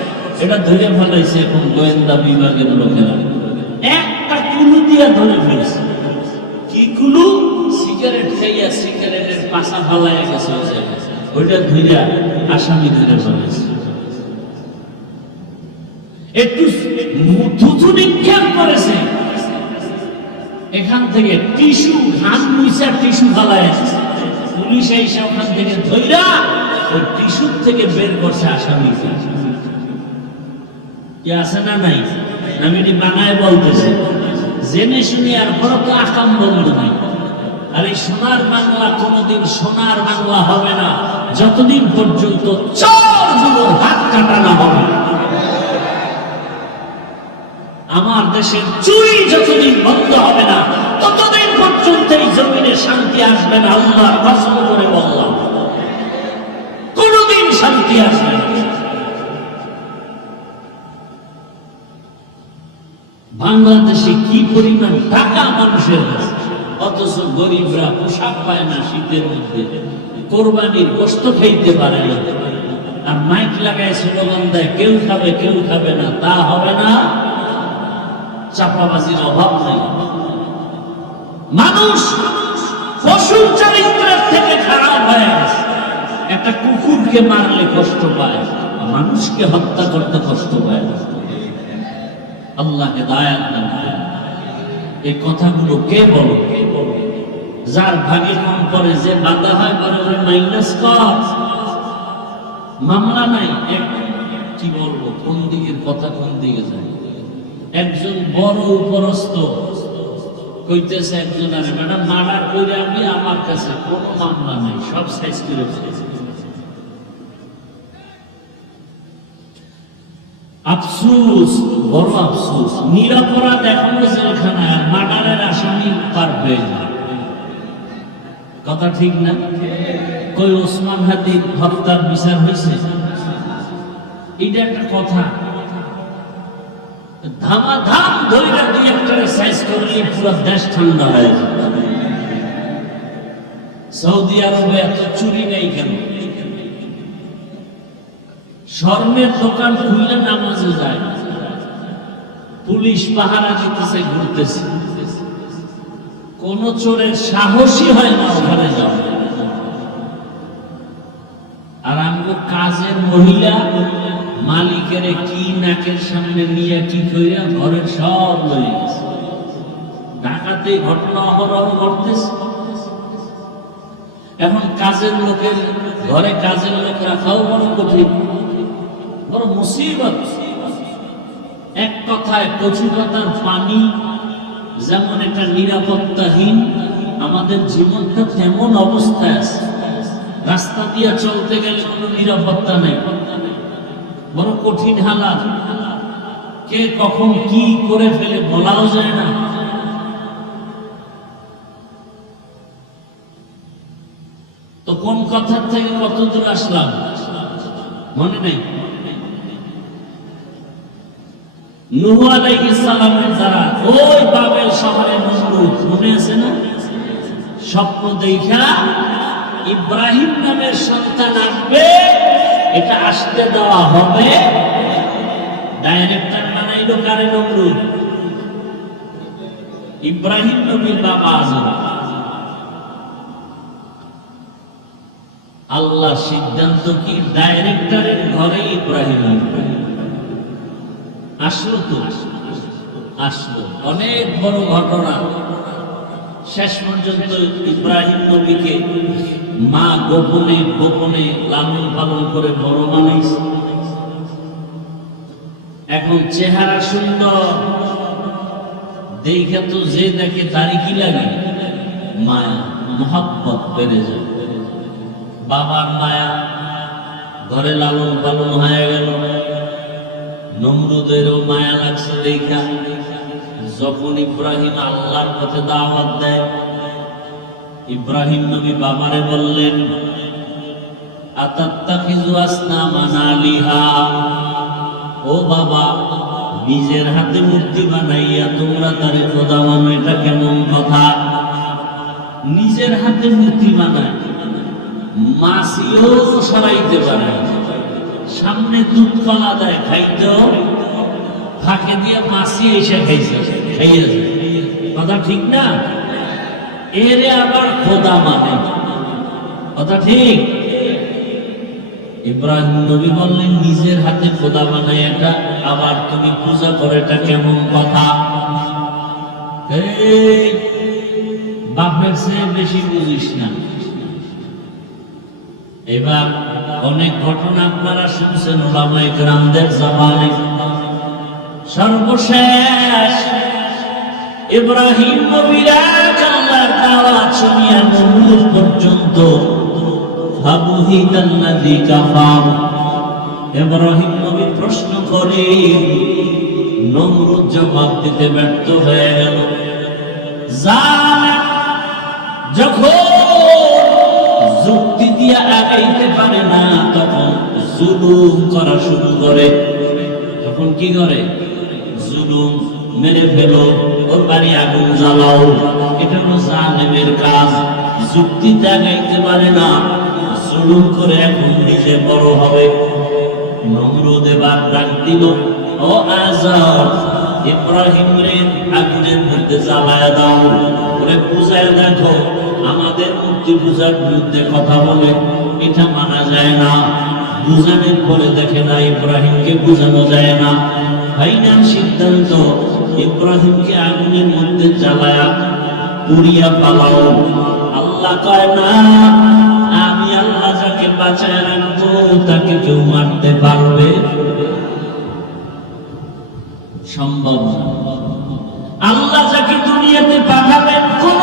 এটা ধরে ফেলাইছে এখন গোয়েন্দা বিভাগের লোকেরা, একটা কুলু দিয়া ধরে ফেলছে। কি কুলু? সিগারেট খাইয়া সিগারেটের পাশা ফালাইয়া গেছে, ওইটা ধইরা আসামি ধরে ফেলেছে। একটু থুথু নিক্ষেপ করেছে, এখান থেকে টিস্যু ঘাস মুইছা টিস্যু ফালাইয়া, পুলিশ এসে ওখান থেকে ধইরা ওই টিস্যু থেকে বের করছে আসামি। কি আছে না নাই? আমি এটি বানায় বলতেছি, জেনে শুনি আর বড় তো আকাম বন্ধ নাই। আর এই সোনার বাংলা কোনোদিন সোনার বাংলা হবে না যতদিন পর্যন্ত চোরগুলোর হাত কাটা না হবে। আমার দেশের চুরি যতদিন বন্ধ হবে না ততদিন পর্যন্ত এই জমিনে শান্তি আসবে না। আল্লাহর কসম করে বললাম, কোনোদিন শান্তি আসবে না। বাংলাদেশে কি পরিমাণ টাকা মানুষের কাছে, অথচ গরিবরা পোশাক পায় না শীতের মধ্যে, কোরবানির গোশত খাইতে পারে না, আর মাইক লাগায় স্লোগান দেয় কেউ খাবে কেউ খাবে না। তা হবে না, চাপাবাজির অভাব নেই। মানুষ পশুর চরিত্রের থেকে খারাপ হয়ে গেছে। একটা কুকুরকে মারলে কষ্ট পায়, মানুষকে হত্যা করতে কষ্ট পায়। আল্লাহ হেদায়েত দান করুন। এই কথাগুলো কে বলো? যার ভাগে কম পড়ে, যে বাধা হয় পরে ওই মাইনাস কর, মামলা নাই। কি বলবো, কোন দিকের কথা কোন দিকে যায়। একজন বড় উপরস্থ কইতেছে একজন, আরে ম্যাডাম মার্ডার করে আমি, আমার কাছে কোনো মামলা নাই, সব সাইজ করে ফেলেছে। আফসোস, বড় আফসোস, নিরপরাধ এখনো জেলখানায়, আর মার্ডারের আসামি পারবে না। কথা ঠিক না? কই ওসমান হাদির হত্যার বিচার হয়েছে? এটা একটা কথা। ধামাধাম ধরে দুই একটা সাইজ করলে পুরো দেশ ঠান্ডা হয়ে যায়। সৌদি আরবে এত চুরি নেই কেন? স্বর্ণের দোকান খুললে নামাজে যায়, পুলিশ পাহারা দিতেছে, ঘুরতেছে, কোন চোরের সাহসী হয় না ওখানে যাওয়া। আর আমগো কাজের মহিলা মালিকের কি নাকের সামনে নিয়ে কি কইরা ঘরের সব লয়ে গেছে। ঢাকাতে ঘটনা অহরহ ঘটতেছে। এখন কাজের লোকের ঘরে কাজের লোক রাখাও বড় কঠিন, বড় মুসিবত। এক কথায় কচুপাতার পানি যেমন একটা নিরাপত্তাহীন, আমাদের জীবনটা তেমন অবস্থায় আছে। রাস্তা দিয়ে চলতে গেলে কোনো নিরাপত্তা নেই, বড় কঠিন হালাত। কে কখন কি করে ফেলে বলাও যায় না। তো কোন কথার থেকে কত দূর আসলাম মনে নেই। নূহ আলাইহিস সালামের দ্বারা ওই বাবেল শহরে নমরুদ, মনে আছে না? স্বপ্ন দেখা ইব্রাহিম নামের সন্তান আসবে, এটা আসতে দেওয়া হবে। ডাইরেক্টর বানাইলো কারে? নমরুদ, ইব্রাহিম নবীর বাবা আজর। আল্লাহ সিদ্ধান্ত কি ডাইরেক্টরের ঘরে ইব্রাহিম আসলো। তো আসলো, অনেক বড় ঘটনা। শেষ পর্যন্ত ইব্রাহিম নবীকে মা গোপনে গোপনে লালন পালন করে বড় বানাইছে। এখন চেহারা সুন্দর দেখে তো যে দেখে তারই কি লাগে? মায়া, মহব্বত বেড়ে যায়। বাবার মায়া, ঘরে লালন পালন হয়ে গেল। নমরুদেরও মায়া লাগছে দেখা। যখন ইব্রাহিম আল্লাহর পথে দাওয়াত দেয়, ইব্রাহিম নবী বাবারে বললেন, আতাত্তাখিযু আসনামান আলিহা, ও বাবা, নিজের হাতে মূর্তি বানাইয়া তোমরা তারে খোদা মানো, এটা কেমন কথা? নিজের হাতে মূর্তি বানায়, মাছিও সরাইতে পারে, সামনে দুধ কলা দেয় খাইতো, ফাঁকে দিয়ে মাছি এসে খাইছে, খাইয়েছে। কথা ঠিক না? এরে আবার খোদা মানে, কথা ঠিক? ইব্রাহিম নবী বললেন, নিজের হাতে খোদা বানায় এটা আবার তুমি পূজা করে, এটা কেমন কথা? বাপের চেয়ে বেশি বুঝিস না। এবার অনেক ঘটনা আপনারা শুনছেন ওলামায়ে কেরামদের জবানে। সর্বশেষ ইব্রাহিম নবীর আল্লাহর দাওয়াত শুনিয়া নমরুদ পর্যন্ত ফাবুহিতাল্লাযী কাফার। ইব্রাহিম নবী প্রশ্ন করে, নমরুদ জবাব দিতে ব্যর্থ হয়ে গেল। যখন যুক্তি দিয়ে আগাইতে পারে না, তখন জুলুম করা শুরু করে। তখন কি করে? জুলুম, মেরে ফেলো, ওর বাড়ি আগুন জ্বালাও, এটা হলো জালেমের কাজ। যুক্তিতে আগাইতে পারে না, জুলুম করে এখন নিজে বড় হবে। নমরুদ এবার ডাক দিল, ও আজর, ইব্রাহিম রে আগুনের মধ্যে জ্বালায়া দাও, ওরে বুঝায় দেখো আমাদের মূর্তি পূজার বিরুদ্ধে কথা বলে, এটা মানা যায় না। বুঝানোর পরে দেখে না ইব্রাহিমকে বুঝানো যায় না। ফাইনাল সিদ্ধান্ত, ইব্রাহিমকে আগুনের মধ্যে জ্বালায়া পুড়িয়া পালাও। আল্লাহ কয় না, আমি আল্লাহ যাকে বাঁচায় রাখবো তাকে কেউ মারতে পারবে? সম্ভব না। আল্লাহ যাকে দুনিয়াতে পাঠাবেন, কোন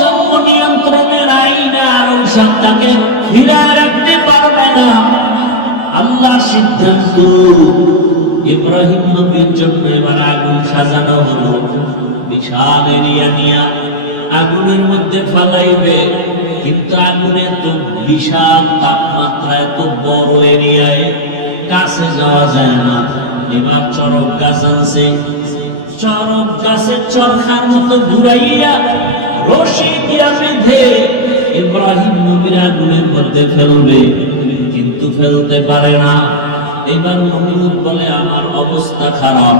জন্ম নিয়ন্ত্রণের আইন আর ঔষধ তাকে ফিরায় রাখতে পারবে না। আল্লাহ সিদ্ধান্ত, ইব্রাহিম নবীর জন্য এবার আগুন সাজানো হলো। বিশাল এরিয়া নিয়ে আগুনের মধ্যে ফালাইবে, কিন্তু আগুনের তো বিশাল তাপমাত্রা, এত বড় এরিয়ায় কাছে যাওয়া যায় না। এবার চরক গাছ আনছে, চরক গাছের চরখার মতো ঘুরাইয়া রশি দিয়া বেঁধে ইব্রাহিম নবীর আগুনের মধ্যে ফেলবে, কিন্তু ফেলতে পারে না। এবার নমরুদ বলে, আমার অবস্থা খারাপ,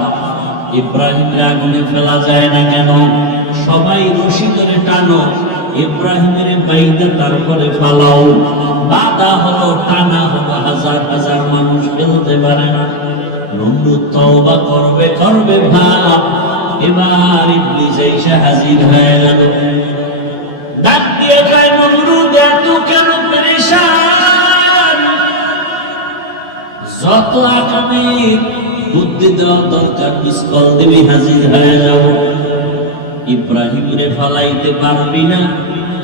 ইব্রাহিমের আগুনে ফেলা যায় না কেন? সবাই রশি ধরে টানো, ইব্রাহিমের বাইদা তারপরে ফালাও। বাধা হলো, টানা হলো, হাজার হাজার মানুষ ফেলতে পারে না। নমরুদ তওবা করবে করবে ভাব, এবার ইবলিস এসে হাজির হয়ে গেল। ডাক দিয়ে কয়, নমরুদ এত কেন পেরেশান? যত আকামে বুদ্ধি দেওয়া দরকার মিসকল দিবি, হাজির হয়ে যাব। ইব্রাহিমরে ফালাইতে পারবি না,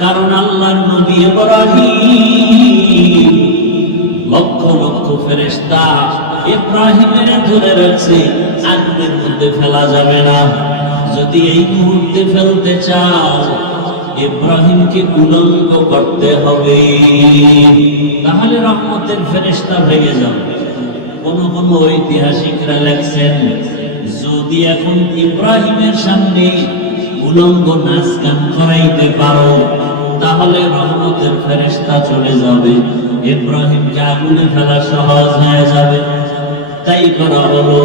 কারণ আল্লাহর নবী ইব্রাহিম লক্ষ লক্ষ ফেরেশতা ইব্রাহিমের ধরে রাখছে, আগুনের মধ্যে ফেলা যাবে না। যদি এই মুহূর্তে ফেলতে চাও, ইব্রাহিমকে উলঙ্গ করতে হবে, তাহলে রহমতের ফেরেশতা ভেঙে যাবে। কোন কোন ঐতিহাসিকরা লেখছেন, যদি এখন ইব্রাহিমের সামনে উলঙ্গ নাচ গান করাইতে পারো, তাহলে রহমতের ফেরেশতা চলে যাবে, ইব্রাহিমকে আগুনে ফেলা সহজ হয়ে যাবে। তাই করা হলো।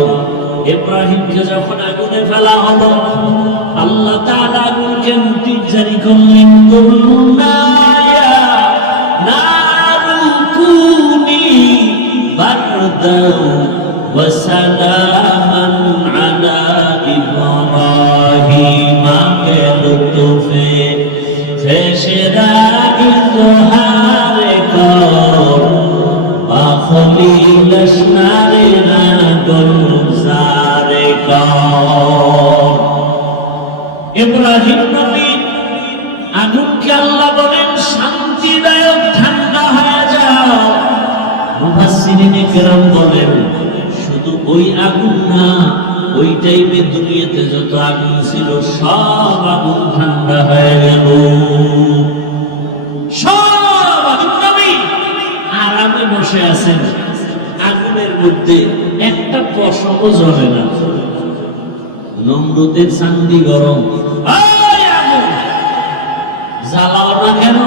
ইব্রাহিমকে যখন আগুনে ফেলা হলো, আল্লাহ তাআলা আগুনকে নোটিশ জারি করলেন, কুল্লুনা ইয়া নারু কুনি বারদান ওয়া সালামান আলা ইব্রাহিম কে লুতুফে ফেশরা ইজহারে কর বাখলিল আসনারে না গুলজারে কর। ইব্রাহিম নবী আগুনকে আল্লাহ বলেন শান্তিদায়ক, ঠান্ডা হয়ে যাও। মুফাসসিরিনে কেরাম বলেন, শুধু ওই আগুন না, ওই টাইমে দুনিয়াতে যত আগুন ছিল সব আগুন ঠান্ডা হয়ে গেল। সব আগুন নবী আরামে বসে আছেন, আগুনের মধ্যে একটা পশমও জ্বলে না। নমরুদের চান্দি গরম, জ্বালাও না কেন?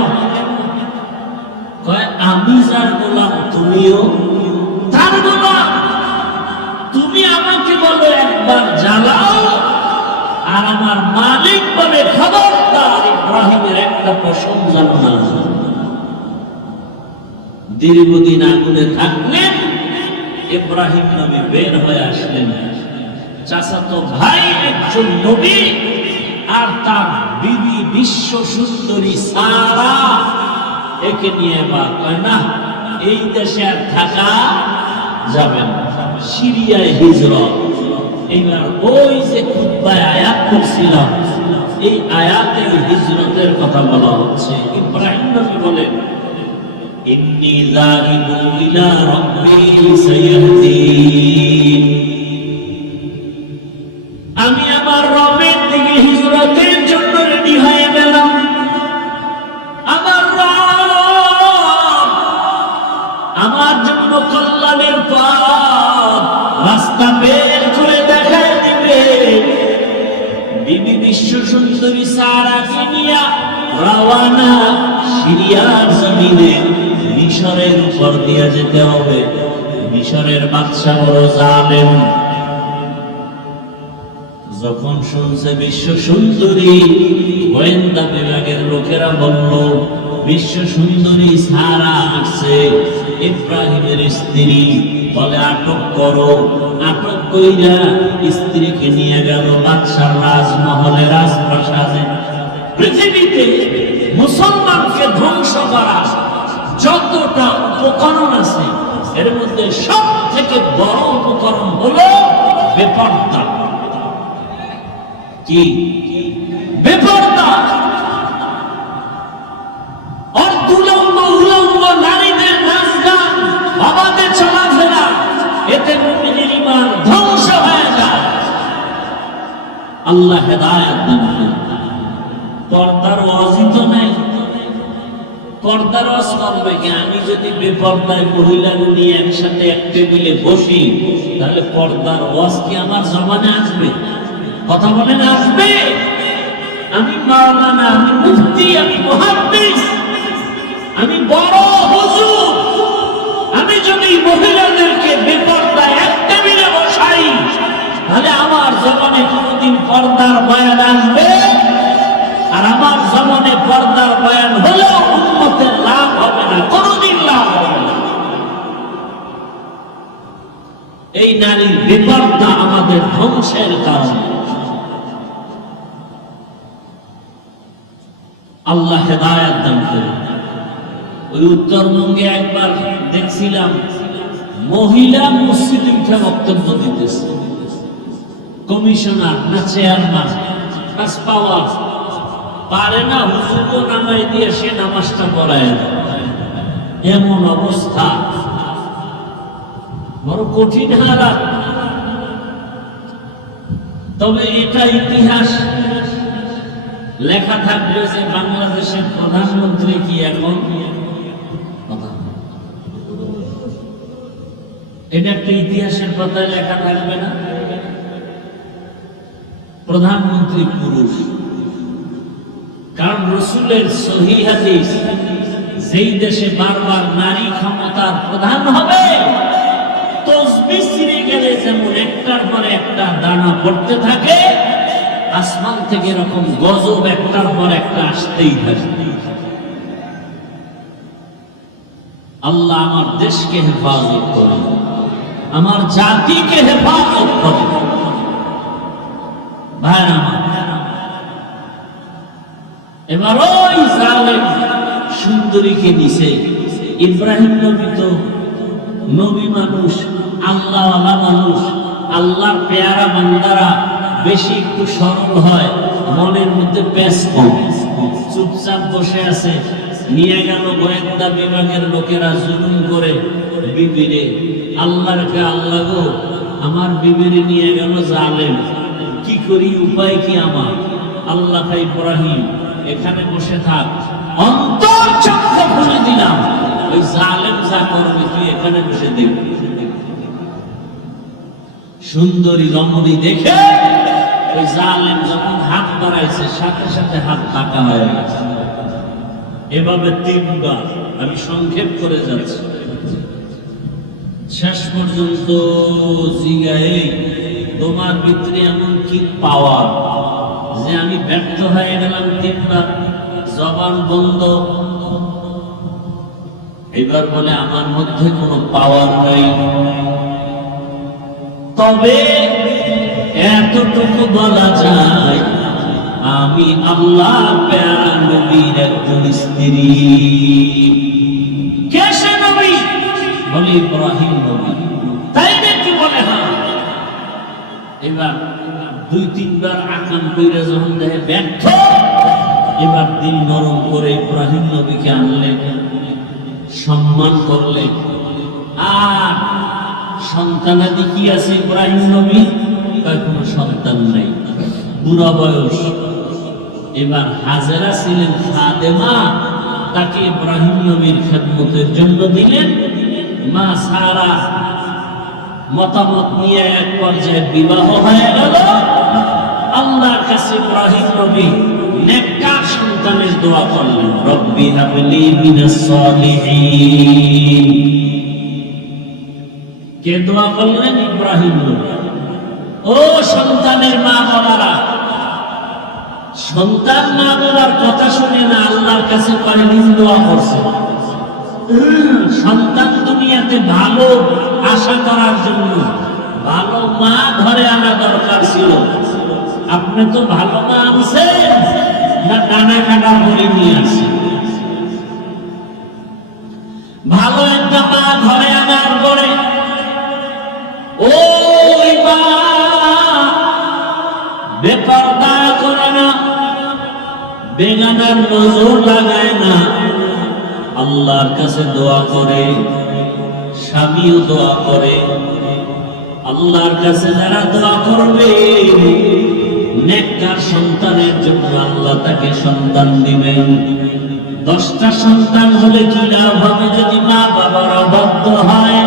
কয়, আমি যার গোলাম তুমিও তার গোলাম। তুমি আমাকে বলো একবার জ্বালাও, আর আমার মালিক বলে খবরদার ইব্রাহিমের একটা পশম জানো না। দীর্ঘদিন আগুনে থাকলেন, ইব্রাহিম নবী বের হয়ে আসলেন। চাচাতো ভাই একজন নবী, আর তার বিবি বিশ্ব সুন্দরী সারা, একে নিয়ে বা কয় না, এই দেশে আর থাকা যাবে না, সিরিয়ায় হিজরত। এইবার ওই যে খুতবায় আয়াত করছিলাম, এই আয়াতে হিজরতের কথা বলা হচ্ছে। ইব্রাহিম নবী বলেন, ইন্নী যাহিবু ইলা রাব্বি সায়াহদিন, আমি আমার রবের দিকে হিজরতের জন্য রেডি হয়ে গেলাম। আমার রব আমার জন্য কল্যাণের পথ রাস্তা বের করে দেখায় দিবে। বিবি বিশ্ব সুন্দরী সারাকে নিয়ে রওয়ানা সিরিয়ার জমিনে, মিশরের উপর দিয়ে যেতে হবে। মিশরের বাদশা বড় জালেম। যখন শুনছে বিশ্ব সুন্দরী, গোয়েন্দা বিভাগের লোকেরা বলল, বিশ্ব সুন্দরী সারা আসছে, ইব্রাহিমের স্ত্রী, বলে আটক করো। আটক কইরা স্ত্রীকে নিয়ে গেল বাদশার রাজমহলে, রাজপ্রাসাদে। পৃথিবীতে মুসলমানকে ধ্বংস করা যতটা উপকরণ আছে, এর মধ্যে সব থেকে বড় উপকরণ হলো বেপরদা। কি বেপরদা? অর্ধুলঙ্গ উলঙ্গ নারীদের নাচ গান, বাবাদের চলাফেরা, এতে মুমিনের ঈমান ধ্বংস হয়ে যায়। আল্লাহ হেদায়েত দান করেন। পর্দার ওয়াজি তো নাই, পর্দার ওয়াজ করবে কি? আমি যদি বেপর্দায় মহিলাগুলি একসাথে এক টেবিলে বসি, তাহলে পর্দার ওয়াজ কি আমার জবানে আসবে? কথা বলেন, আসবে? আমি মাওলানা, আমি মুফতি, আমি মুহাদ্দিস, আমি বড় হুজুর, আমি যদি মহিলাদেরকে বেপর্দায় এক টেবিলে বসাই, তাহলে আমার জবানে কোনদিন পর্দার বয়ান আসবে? আর আমার জবানে পর্দার বয়ান হলেও উম্মতের লাভ হবে না, কোনদিন লাভ নারীর বেপরদা আমাদের ধ্বংসের কারণ। আল্লাহ হেদায়েত দান করুন। ওই উত্তরবঙ্গে একবার দেখছিলাম মহিলা মসজিদে উঠে বক্তব্য দিতেছে, কমিশনার না চেয়ারম্যান কাজ পাওয়া পারে না, হুজুরকে নামাই দিয়ে সে নামাজটা পড়ায় দেয়। এমন অবস্থা, বড় কঠিন হালাত। তবে এটা ইতিহাস লেখা থাকবে যে বাংলাদেশের প্রধানমন্ত্রী কি এখন, এটা একটা ইতিহাসের পাতায় লেখা থাকবে না? প্রধানমন্ত্রী পুরুষ। কারণ রাসূলের সহিহ হাদিস, যেই দেশে বারবার নারী ক্ষমতার প্রধান হবে, তসবিহ ছিঁড়ে গেলে যেমন একটার পর একটা দানা পড়তে থাকে, আসমান থেকে এরকম গজব একটার পর একটা আসতেই থাকে। আল্লাহ আমার দেশকে হেফাজত করে, আমার জাতিকে হেফাজত করে। ভাইরা আমার, এবার ওই জালেম সুন্দরীকে নিছে। ইব্রাহিম নবী তো নবী মানুষ, আল্লাহওয়ালা মানুষ, আল্লাহর পেয়ারা বান্দারা বেশি একটু সরল হয়, মনের মধ্যে পেশ কম, চুপচাপ বসে আছে। নিয়ে গেল গোয়েন্দা বিভাগের লোকেরা জুলুম করে বিবিরে। আল্লাহকে, আল্লাহ গো আমার বিবিরে নিয়ে গেল জালেম, কি করি, উপায় কি আমার? আল্লাহ ইব্রাহিম এখানে বসে থাক, অন্তর চক্ষু খুলে দিলাম, ওই জালেম যা করবে তুই এখানে বসে দেখবি। সুন্দরী রমণী দেখে ওই জালেম যখন হাত বাড়াইছে, সাথে সাথে হাত পাকা হয়ে গেছে। এভাবে 3 বার, আমি সংক্ষেপ করে যাচ্ছি। শেষ পর্যন্ত জিগায়ে তোমার ভিতরে এমন কি পাওয়ার যে আমি ব্যর্থ হয়ে গেলাম 3 বার, জবান বন্ধ। এবার বলে আমার মধ্যে কোনো পাওয়ার নাই, তবে এতটুকু বলা যায় আমি আল্লাহ প্যারা নবীর একজন স্ত্রী। কে সে নবী? বলে ইব্রাহিম নবী। তাই নাকি? বলে হ্যাঁ। এবার 2-3 বার আকাম কইরা যখন দেখে ব্যর্থ, এবার দিল নরম করে ইব্রাহিম নবীকে আনলেন, সম্মান করলেন। আর সন্তানাদি কি আছে ইব্রাহিম নবী? কোনো সন্তান নাই, বুড়া বয়স। এবার হাজেরা ছিলেন খাদেমা, তাকে ইব্রাহিম নবীর খেদমতের জন্য দিলেন। মা সারা মতামত নিয়ে এক পর্যায়ে বিবাহ হয়ে গেল। আল্লাহর কাছে ইব্রাহিম নবী নেককার সন্তানের দোয়া করলেন, রব্বি হাবলি মিনাস সালিহিন। কে দোয়া করলেন? ইব্রাহিম নবী। ও সন্তানের মা বাবারা, সন্তান মা বাবার কথা শুনে না আল্লাহর কাছে কয়েকদিন দোয়া করছে। সন্তান দুনিয়াতে ভালো আশা করার জন্য ভালো মা ঘরে আনা দরকার ছিল। আপনি তো ভালো মা আনছেন না ডানা কাটা বলে নিয়ে আসেন? ভালো একটা মা ঘরে আনার পরে ওই মা বেপরদা করে না, বেগানার নজর লাগায় না, আল্লাহর কাছে দোয়া করে, স্বামীও দোয়া করে। আল্লাহর কাছে যারা দোয়া করবে নেককার সন্তানের জন্য আল্লাহ তাকে সন্তান দিবেন। 10টা সন্তান হলে কি লাভ হবে যদি মা বাবার অবাধ্য হয়?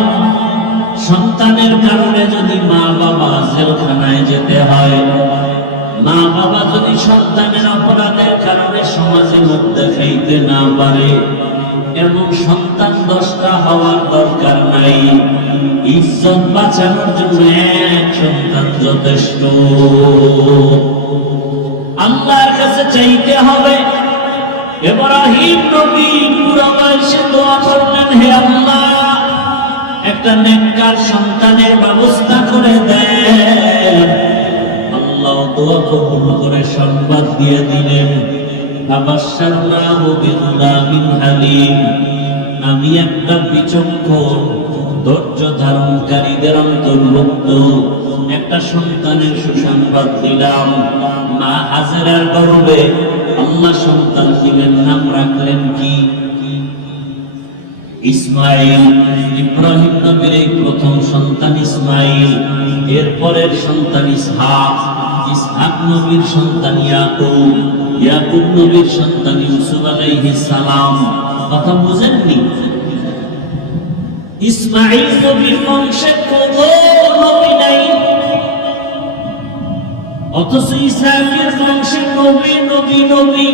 সন্তানের কারণে যদি মা বাবা জেলখানায় যেতে হয়, মা বাবা যদি সন্তানের অপরাধের কারণে সমাজে মুখ দেখাইতে না পারে, এমন সন্তান 10টা হওয়ার দরকার নাই। ইজ্জত বাঁচানোর জন্য এক সন্তান যথেষ্ট। আল্লাহর কাছে চাইতে হবে। ইব্রাহিম নবী পুরো বয়সে দোয়া করলেন, হে আল্লাহ, একটা নেককার সন্তানের ব্যবস্থা করে দেন। আল্লাহ দোয়া কবুল করে সংবাদ দিয়ে দিলেন, ফাবাশশারনাহু বিগুলামিন হালিম। আমি একটা বিচক্ষণ ধৈর্য ধারণকারীদের অন্তর্ভুক্ত একটা সন্তানের সুসংবাদ দিলাম। মা হাজেরার গর্ভে আল্লাহ সন্তান দিলেন, নাম রাখলেন কি? ইসমাইল। ইব্রাহিম নবীর এই প্রথম সন্তান ইসমাইল, এরপরের সন্তান ইসহাক, ইসহাক নবীর সন্তান ইয়াকুব, ইয়াকুব নবীর সন্তান ইউসুফ আলাইহিস সালাম। কথা বুঝেননি? ইসমাইল নবীর বংশে কোনো নবী নাই, অথচ ইসহাকের বংশে নবী নবী নবী।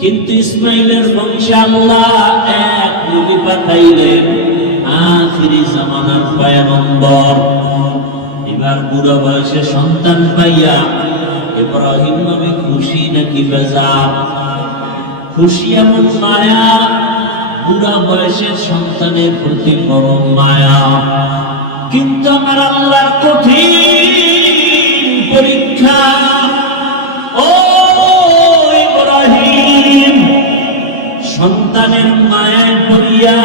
কিন্তু ইসমাইলের বংশে আল্লাহ এক নবী পাঠাইলেন, আখিরি জামানার পয়গম্বর। এবার বুড়া বয়সে সন্তান পাইয়া ইব্রাহিম নবী খুশি নাকি বেজার? খুশি এমন মায়া, বুড়া বয়সের সন্তানের প্রতি বড় মায়া। কিন্তু আমার আল্লাহর কঠিন পরীক্ষা। ও ইব্রাহিম, সন্তানের মায়ায় পড়িয়া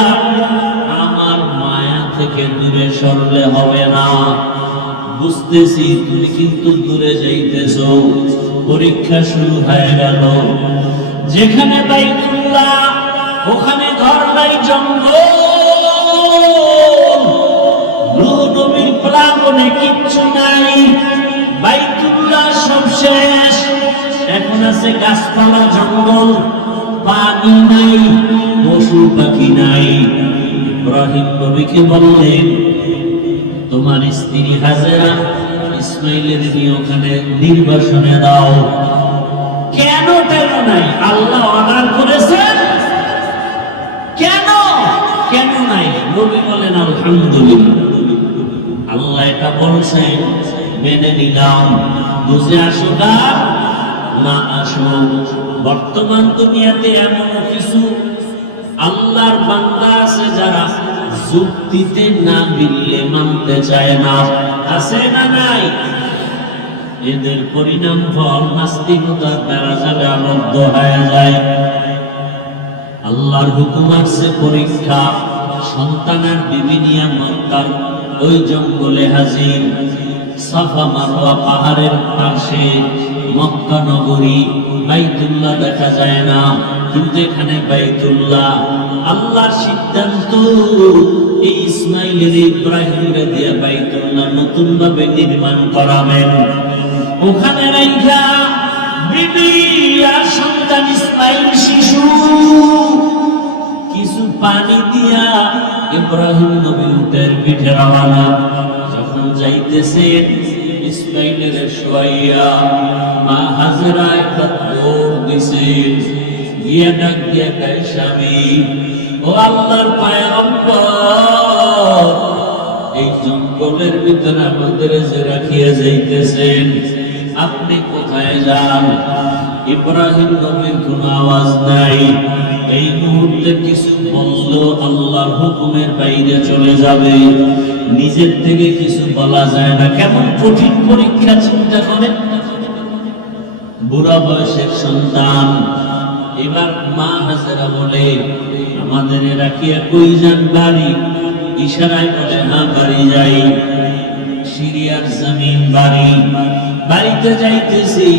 আমার মায়া থেকে দূরে সরলে হবে না। বুঝতেছি তুমি কিন্তু দূরে যাইতেছো। পরীক্ষা শুরু হয়ে গেল। যেখানে বাইতুল্লাহ ওখানে ঘর নাই, জঙ্গল। নূহ নবীর প্লাবনে কিচ্ছু নাই, বাইতুল্লাহ সব শেষ। এখন আছে গাছপালা, জঙ্গল, পানি নাই, পশু পাখি নাই। ইব্রাহিম নবীকে বললেন, তোমার স্ত্রী হাজেরা ইসমাইলের নিয়ে ওখানে নির্বাসনে দাও। কেন কেন নাই? আল্লাহ অর্ডার করেছেন। কেন কেন নাই? নবী বলেন আলহামদুলিল্লাহ, আল্লাহ এটা বলছেন, মেনে নিলাম। বুঝে আসো না আসো, বর্তমান দুনিয়াতে এমন কিছু আল্লাহর বান্দা আছে যারা যুক্তিতে না মিললে মানতে চায় না। আছে না নাই? এদের পরিণাম ফল নাস্তিকতার দ্বারা যাবে আবদ্ধ হয়ে যায়। আল্লাহর হুকুম আছে পরীক্ষা। সন্তানের বিবি নিয়ে মক্কার ওই জঙ্গলে হাজির। সাফা মারওয়া পাহাড়ের পাশে মক্কা নগরী, বাইতুল্লাহ দেখা যায় না, কিন্তু এখানে বাইতুল্লাহ। আল্লাহর সিদ্ধান্ত, এই ইসমাইলের ইব্রাহিমকে দিয়ে বাইতুল্লাহ নতুন ভাবে নির্মাণ করাবেন। ওখানে রাইখা বিবি আর সন্তান ইসমাইল শিশু কিছু পানি দিয়া ইব্রাহিম নবী উটের পিঠে রওনা। যখন যাইতেছেন ইসমাইলের শোয়াইয়া মা হাজেরা একটা দৌড় দিছেন, গিয়া ডাক দিয়া কয়, স্বামী ও আল্লাহর পয়গম্বর, এই জঙ্গলের ভিতরে আমাদের যে রাখিয়া যাইতেছেন, আপনি কোথায় যান? ইব্রাহিম নবীর কোন আওয়াজ নাই। এই মুহূর্তে কিছু বললো আল্লাহর হুকুমের বাইরে চলে যাবে। নিজের থেকে কিছু বলা যায় না। কেমন কঠিন পরীক্ষা চিন্তা করেন। বুড়া বয়সের সন্তান। এবার মা হাজেরা বলে, আমাদের রাখিয়া কই যান? বাড়ি। ইশারায় বলে, হ্যাঁ বাড়ি যাই। সিরিয়ার জমিন বাড়ি। বাড়িতে যাইতেছি।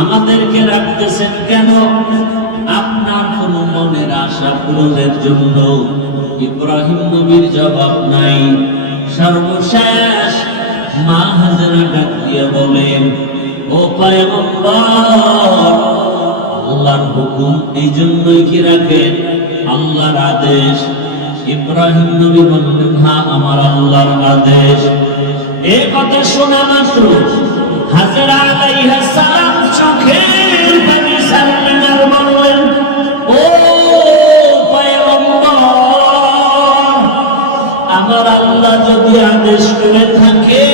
আমাদেরকে রাখতেছেন কেন? আপনার কোন মনের আশা পূরণের জন্য। ইব্রাহিম নবীর জবাব নাই। সর্বশেষ মা হাজেরা ডাক দিয়ে বলেন, ও পয়গম্বর, আল্লাহর হুকুম এই জন্যই কি রাখেন? আল্লাহর আদেশ। ইব্রাহিম নবী বললেন, হ্যাঁ আমার আল্লাহর আদেশ। এই কথা শোনা মাত্র হাজেরা আলাইহিস সালাম চোখের পানি ছাড়লেন আর বললেন, ও পয়গম্বর, আমার আল্লাহ যদি আদেশ করে থাকে,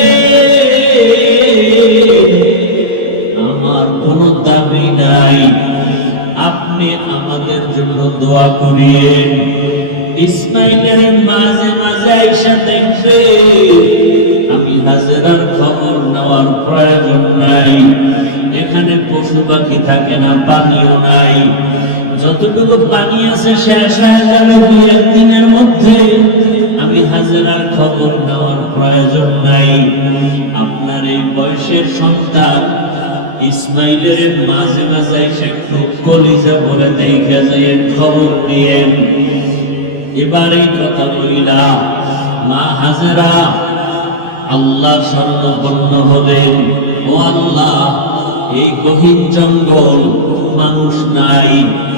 আমার কোনো দাবি নাই, আপনি আমাদের জন্য দোয়া করিয়েন। ইসমাইলের মাঝে মাঝে আইসা দেখবে আমি হাজেরার খবর নেওয়ার প্রয়োজন নাই। এখানে পশু পাখি থাকে না, পানিও নাই, যতটুকু পানি আছে শেষ হয়ে যাবে দুই একদিনের মধ্যে। আমি হাজেরার খবর নেওয়ার প্রয়োজন নাই। আপনার এই বয়সের সন্তান ইসমাইলের মাঝে মাঝে এসে একটু কলিজা বলে দেখে যায়, খবর নিয়েন। এবার এই কথা বইলা মা হাজেরা আল্লাহ স্বর্ণপন্ন হলেন, ও আল্লাহ এই গহীন জঙ্গল, মানুষ নাই,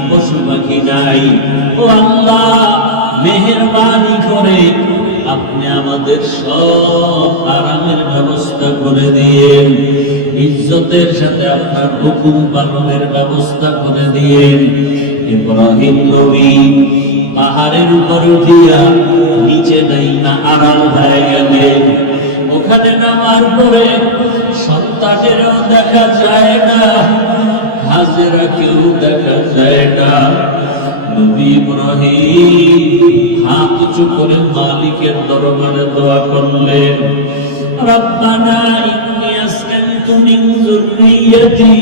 পশু পাখি নাই, ও আল্লাহ মেহেরবানি করে আপনি আমাদের সব আরামের ব্যবস্থা করে দিয়েন, ইজ্জতের সাথে আপনার হুকুম পালনের ব্যবস্থা করে দিয়েন। ইব্রাহিম নবী পাহাড়ের উপর উঠিয়া নিচে নাইমা আড়াল হয়ে গেলেন। ওখানে নামার পরে সন্তানেরও দেখা যায় না, হাজেরাকেও দেখা যায় না। নবী ইব্রাহিম হাত উঁচু করে মালিকের দরবারে দোয়া করলেন, রব্বানা ইন্নী আসকানতু মিন যুররিয়্যাতি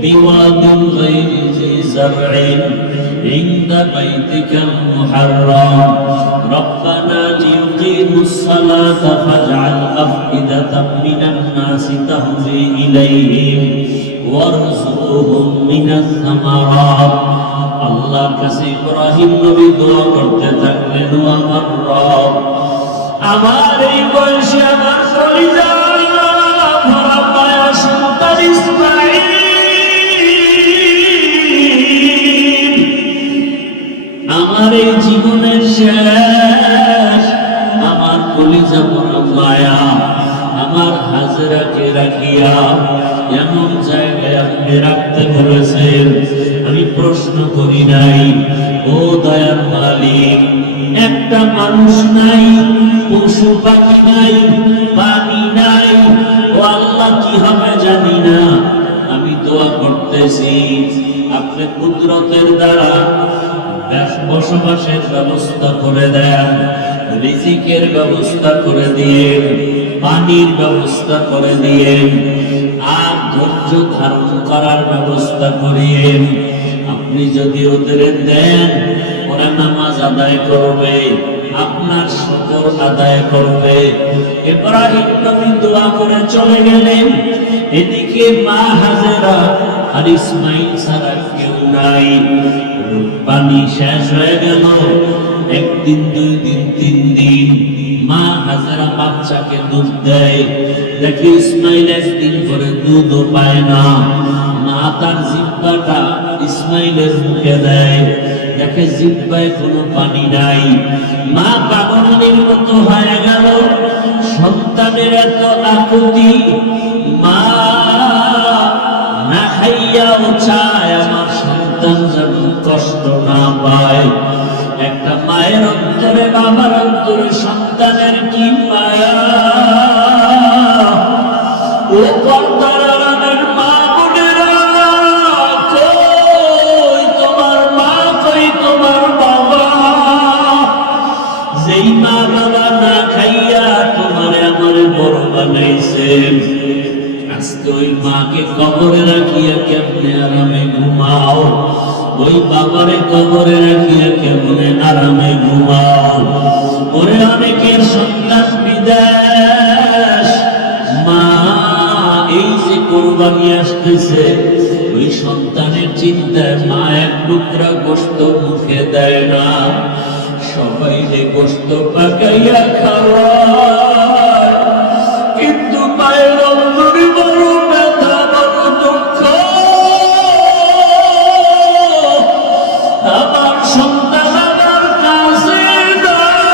বিওয়াদিন গায়রি জি যারইন ইনদা বাইতিকাল মুহাররাম রব্বানা লিয়ুকিমুস সালাতা ফাজআল আফইদাতাম মিনান নাসি তাহজি ইলাইহিম ওয়ারযুকহুম মিনাস সামারাত। আল্লাহর কাছে ইব্রাহিম নবী দোয়া করতে থাকলেন, ও আমার রব, আমার এই বয়সে আমার কলিজা ভরা পায়া সন্তান ইসমাঈল, আমার এই জীবনের শেষ, আমার কলিজা ভরা মায়া আমার হাজেরাকে রাখিয়া এমন জায়গায় আপনি রাখতে বলেছেন, আমি প্রশ্ন করি নাই। ও দয়ার মালিক, একটা মানুষ নাই, পশু পাখি নাই, পানি নাই, ও আল্লাহ কি হবে জানি না। আমি দোয়া করতেছি আপনি কুদরতের দ্বারা বসবাসের ব্যবস্থা করে দেন, রিজিকের ব্যবস্থা করে দিয়েন, পানির ব্যবস্থা করে দিয়েন, আর ধৈর্য ধারণ করার ব্যবস্থা করিয়েন। আপনি যদি ওদের দেন, ওরা নামাজ আদায় করবে, আপনার শুকর আদায় করবে। ইব্রাহিম নবী দোয়া করে চলে গেলেন। এদিকে মা হাজেরা আর ইসমাইল ছাড়া কেউ নাই। পানি শেষ হয়ে গেল, একদিন, দুই দিন, তিন দিন। মা হাজেরা বাচ্চাকে দুধ দেয়, দেখে ইসমাইল একদিন করে দুধও পায় না। মা তার জিহ্বাটা ইসমাইলের মুখে দেয়, দেখে জিহ্বায় কোনো পানি নাই। মা পাগলের মতো হয়ে গেল, সন্তানের এত আকুতি। মা না খাইয়াও চায় আমার সন্তান যেন কষ্ট না পায়। একটা মায়ের অন্তরে, বাবার অন্তরে সন্তানের কি মায়া। ও পর্দার মা বোনেরা, কই তোমার মা, কই তোমার বাবা? যেই মা বাবা না খাইয়া তোমারে আমারে বড় বানাইছেন, আজকে ওই মাকে কবরে রাখিয়া কেমনে আরামে ঘুমাও? ওই বাবারে কবরে রাখিয়া কেমনে আরামে ঘুমাও? ওরে অনেকের সন্তান বিদেশ, মা এই যে কোরবানি আসতেছে, ওই সন্তানের চিন্তায় মা এক টুকরা গোশত মুখে দেয় না, সবাই রে গোশত পাকাইয়া খাওয়ায়, কিন্তু মায়ের অন্তরে বড় ব্যথা, বড় দুঃখ। আমার সন্তান আমার কাছে নাই,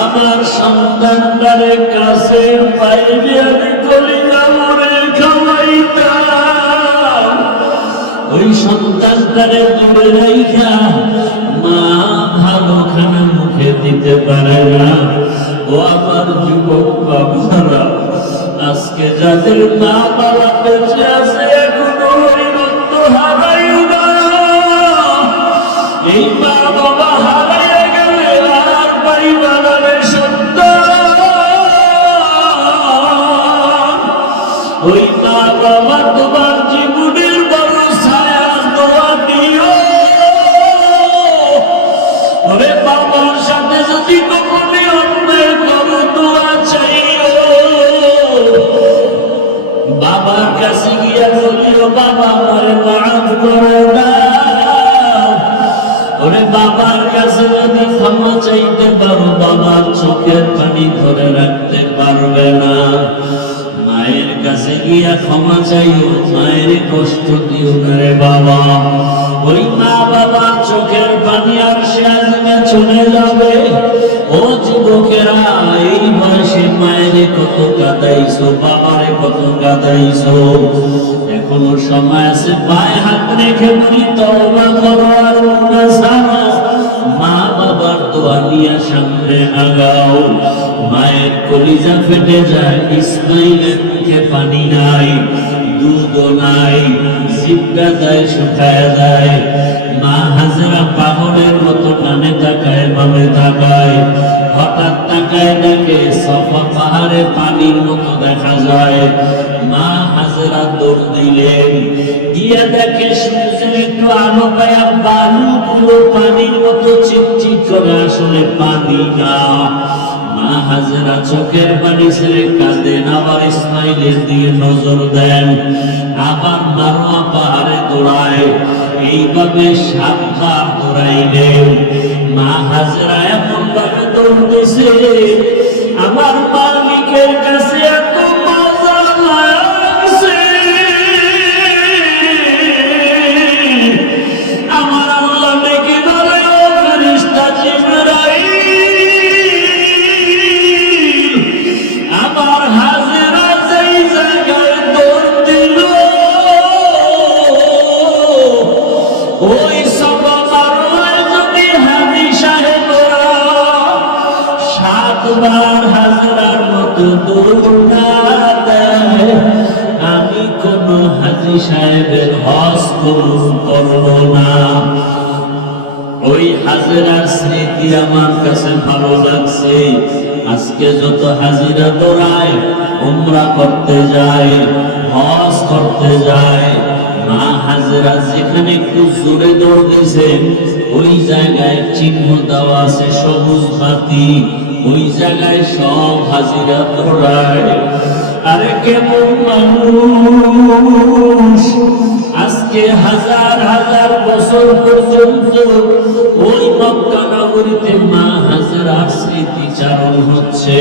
আমার সন্তানটারে কাছে পাইলে আমি কলিজা মরে খাওয়াইতাম। ওই সন্তানটারে দূরে রাইখা মা ভালো খানা মুখে দিতে পারে না। ও আমার যুবক বাবারা, আজকে যাদের মা বাবা বেঁচে আছে, এখনো ওই রক্ত হারাই না। মা বাবা হারাইয়া গেলে আর পাইবা না রে সন্তান। ওই মা বাবা তোমার জীবনের বড় ছায়া, দোয়া দিও। ওরে বাবার সাথে যদি কখনো অন্যায় করো, দোয়া চাইও। বাবার কাছে গিয়া বলিও, বাবা আমারে মাফ করে দাও। ওরে বাবার কাছে যদি ক্ষমা চাইতে পারো, বাবার চোখের পানি ধরে রাখতে পারবে না। মায়ের কাছে গিয়া ক্ষমা চাইও, মায়ের কষ্ট দিও না রে বাবা। ওই মা বাবার চোখের পানি আর সে আজকে চলে যাবে। ও যুবকেরা, এই বয়সে মায়ের কত কাঁদাইছো, বাবারে কত কাঁদাইছো। এখনো সময় আছে, পায়ে হাত রেখে বলি তওবা করো আর গুনাহ ছাড়ো। মা বাবার দোয়া নিয়ে সামনে আগাও। মায়ের কলিজা ফেটে যায়, ইসমাইলের মুখে পানি নাই, দুধও নাই, জিভটা যায় শুকায় যায়। মা হাজেরা পাগলের মতো ডানে তাকায় বামে তাকায়, হঠাৎ তাকায় দেখে সাফা পাহাড়ে পানির মতো দেখা যায়। মা হাজেরা দৌড় দিলেন, গিয়া দেখে সূর্যের একটু আলো পায়া বালুগুলো পানির মতো চিকচিক করে, আসলে পানি না। মা হাজেরা চোখের পানি ছেড়ে কাঁদেন, আবার ইসমাইলের দিকে নজর দেন, আবার মারোয়া পাহাড়ে দৌড়ায়। এইভাবে 7 বার দৌড়াইলেন। মা হাজেরা এমন ভাবে দৌড়তেছে, আমার মালিকের কাছে এত মজা লাগছে। আমার আল্লাহ ডেকে বলে, ও ফেরেশতা জিবরাইল, আমার হাজেরা যেই জায়গায় দৌড় দিল, ওই সাফা মারওয়ায় যদি হাজী সাহেবরা 7 বার হাজেরার মতো দৌড় না দেয়, আমি কোন হাজী সাহেবের হজ কবুল করব না। ওই হাজেরার স্মৃতি আমার কাছে ভালো লাগছে। আজকে যত হাজিরা দৌড়ায়, উমরা করতে যায়, হজ করতে যায়, মা হাজেরা যেখানে একটু জোরে দৌড় দিয়েছে, ওই জায়গায় চিহ্ন দেওয়া আছে সবুজ বাতি, ওই জায়গায় সব হাজিরা দৌড়ায়। আরে কেমন মানুষ, আজকে হাজার হাজার বছর পর্যন্ত ওই মক্কা নগরীতে মা হাজেরার স্মৃতিচারণ হচ্ছে।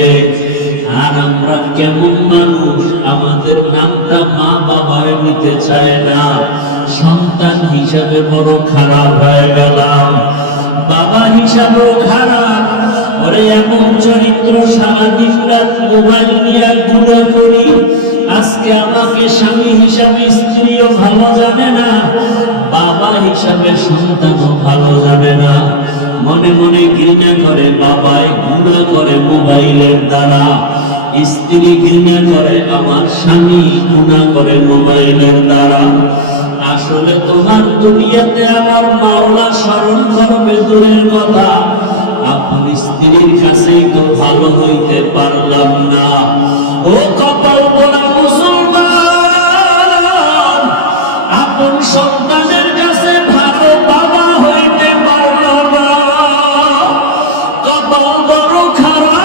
আর আমরা কেমন মানুষ, আমাদের নামটা মা বাবায় নিতে চায় না। সন্তান হিসাবে বড় খারাপ হয়ে গেলাম, বাবা হিসাবেও খারাপ। ওরে এমন চরিত্র, সারাদিন রাত মোবাইল নিয়ে ঘুরে করি। আজকে আমাকে স্বামী হিসাবে স্ত্রীও ভালো জানে না, বাবা হিসাবে সন্তানও ভালো জানে না। মনে মনে ঘৃণা করে, বাবায় ঘৃণা করে মোবাইলের দ্বারা, স্ত্রী ঘৃণা করে, আমার স্বামী ঘৃণা করে মোবাইলের দ্বারা। আসলে তোমার দুনিয়াতে আমার মাওলা স্মরণ করবে দূরের কথা, আপন স্ত্রীর কাছেই তো ভালো হইতে পারলাম না। ও কপাল পোড়া মুসলমান, আপন সন্তানের কাছে ভালো বাবা হইতে পারল না, কপাল বড় খারাপ।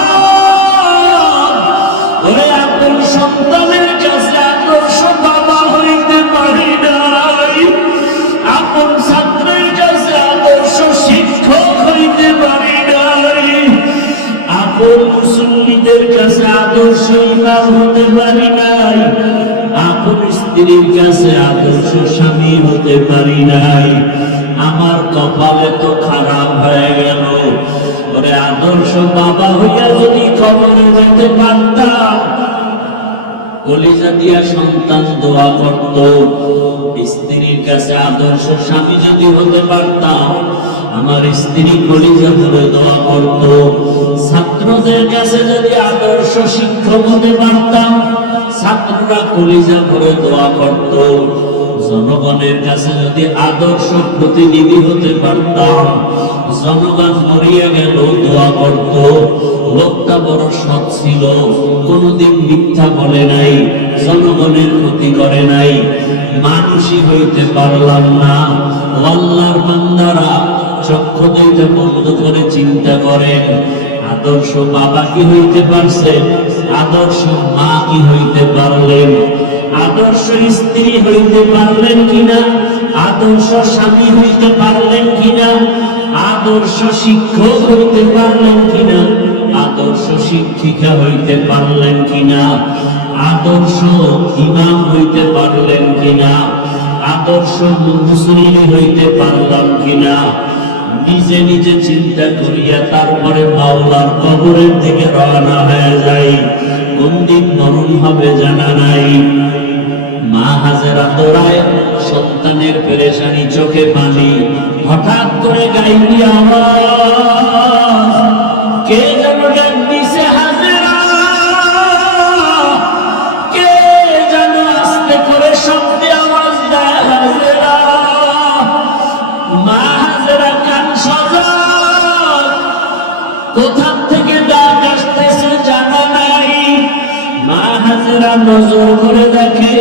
ওরে আপন সন্তানের কাছে আদর্শ বাবা হইতে পারি নাই, আপন ছাত্রের কাছে আদর্শ শিক্ষক হইতে পারি নাই, আপন মুসল্লিদের কাছে আদর্শ ইমাম হতে পারি নাই, আপন স্ত্রীর কাছে আদর্শ স্বামী হতে পারি নাই। আমার কপালে তো খারাপ হয়ে গেল। ওরে আদর্শ বাবা হইয়া যদি কবরে যেতে পারতাম, কলিজা দিয়া সন্তান দোয়া করত, স্ত্রীর কাছে আদর্শ স্বামী যদি হতে পারতাম, আমার স্ত্রী কলিজা ভরে দোয়া করত, ছাত্রদের কাছে যদি আদর্শ শিক্ষক হতে পারতাম, ছাত্ররা কলিজা ভরে দোয়া করত। জনগণের কাছে যদি আদর্শ প্রতিনিধি হতে পারতাম, জনগণ মরিয়া গেল দোয়া করত। লোকটা বড় সৎ ছিল, কোনদিন মিথ্যা বলে নাই, জনগণের ক্ষতি করে নাই। মানুষই হইতে পারলাম না। আল্লাহর বান্দারা চক্ষু দুইটা বন্ধ করে চিন্তা করেন, আদর্শ বাবা কি হইতে পারছে? আদর্শ মা কি হইতে পারলেন? আদর্শ স্ত্রী হইতে পারলেন কিনা? আদর্শ স্বামী হইতে পারলেন কিনা? আদর্শ শিক্ষক হইতে পারলেন কিনা? আদর্শ শিক্ষিকা হইতে পারলেন কিনা? আদর্শ ইমাম হইতে পারলেন কিনা? আদর্শ মুসলিম হইতে পারলাম কিনা? নিজে নিজে চিন্তা করিয়া তারপরে মাওলার কবরের দিকে রওনা হয়ে যাই। কোন দিন মরণ হবে জানা নাই। মা হাজেরা দৌড়ায়, সন্তানের পেরেশানি, চোখে পানি। হঠাৎ করে গাইবি আওয়াজ, কে যেন ডাক দিছে হাজেরা, কে যেন আস্তে করে শব্দে আওয়াজ দেয় হাজেরা। মা হাজেরা কান সজাগ, কোথা থেকে ডাক আসতেছে জানা নাই। মা হাজেরা নজর করে দেখে,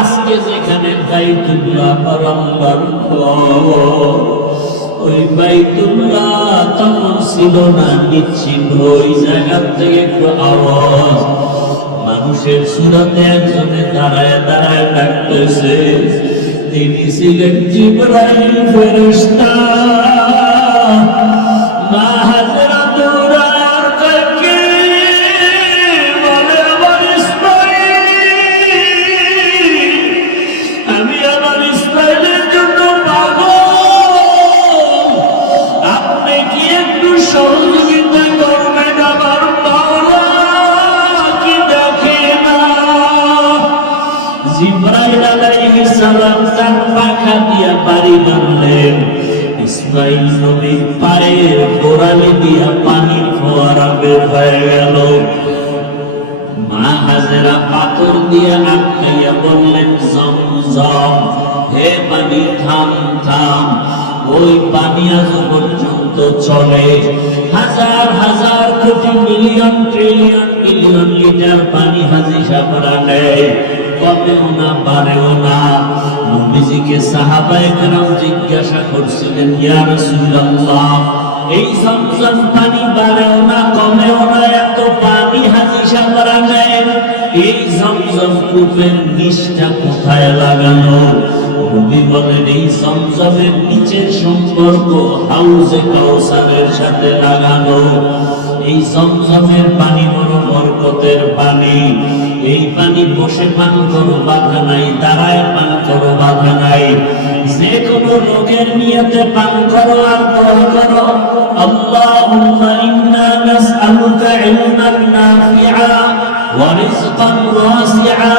আজকে যেখানে বাইতুল্লাহ আল্লাহর ঘর, ওই বাইতুল্লাহ তখন ছিল না, নিশ্চিন্ত। ওই জায়গা থেকে একটু আওয়াজ, মানুষের সুরাতে একজনে দাঁড়ায় দাঁড়ায় ডাকতেছে। তিনি ছিলেন জিবরাইল ফেরেশতা। মা হাজেরা দৌড়ায় আর কাকে বলে, আমার ইসমাইল, আমি আমার ইসমাইলের জন্য পাগল, আপনি কি একটু সহযোগিতা করবেন? আমার মাওলা কি দেখে না? জিবরাইল আলাইহিস সালাম তার পাখা দিয়া বাড়ি বাঁধলেন। ইসমাইল নবীর পায়ের গোড়ালি দিয়া পানির ফোয়ারা বের হয়ে গেল। মা হাজেরা পাথর দিয়ে আটকাইয়া বললেন, জমজম, হে পানি থাম থাম। ওই পানি আজ পর্যন্ত চলে। হাজার হাজার কোটি মিলিয়ন ট্রিলিয়ন মিলিয়ন লিটার পানি হাজি সাপড়া নেয়, কমেও না বাড়েও না। নবীজিকে সাহাবায়ে কেরাম জিজ্ঞাসা করছিলেন, ইয়া রাসূলুল্লাহ, এই জমজম পানি বাড়েও না কমেও না, এত পানি হাজি সাপড়া নেয়, এই জমজম কূপের নিচটা কোথায় লাগানো? নবী বলেন, এই জমজমের নিচের সম্পর্ক হাউজে কাউসারের সাথে লাগানো। এই জমজমের পানি বড় বরকতের পানি। এই পানি বসে পান করো বাধা নাই, দাঁড়ায় পান করো বাধা নাই। যে কোনো রোগের নিয়তে পান করো আর দোয়া করো, আল্লাহুম্মা ইন্না নাসআলুকা ইলমান নাফিআ ওয়া রিজকান ওয়াসিআ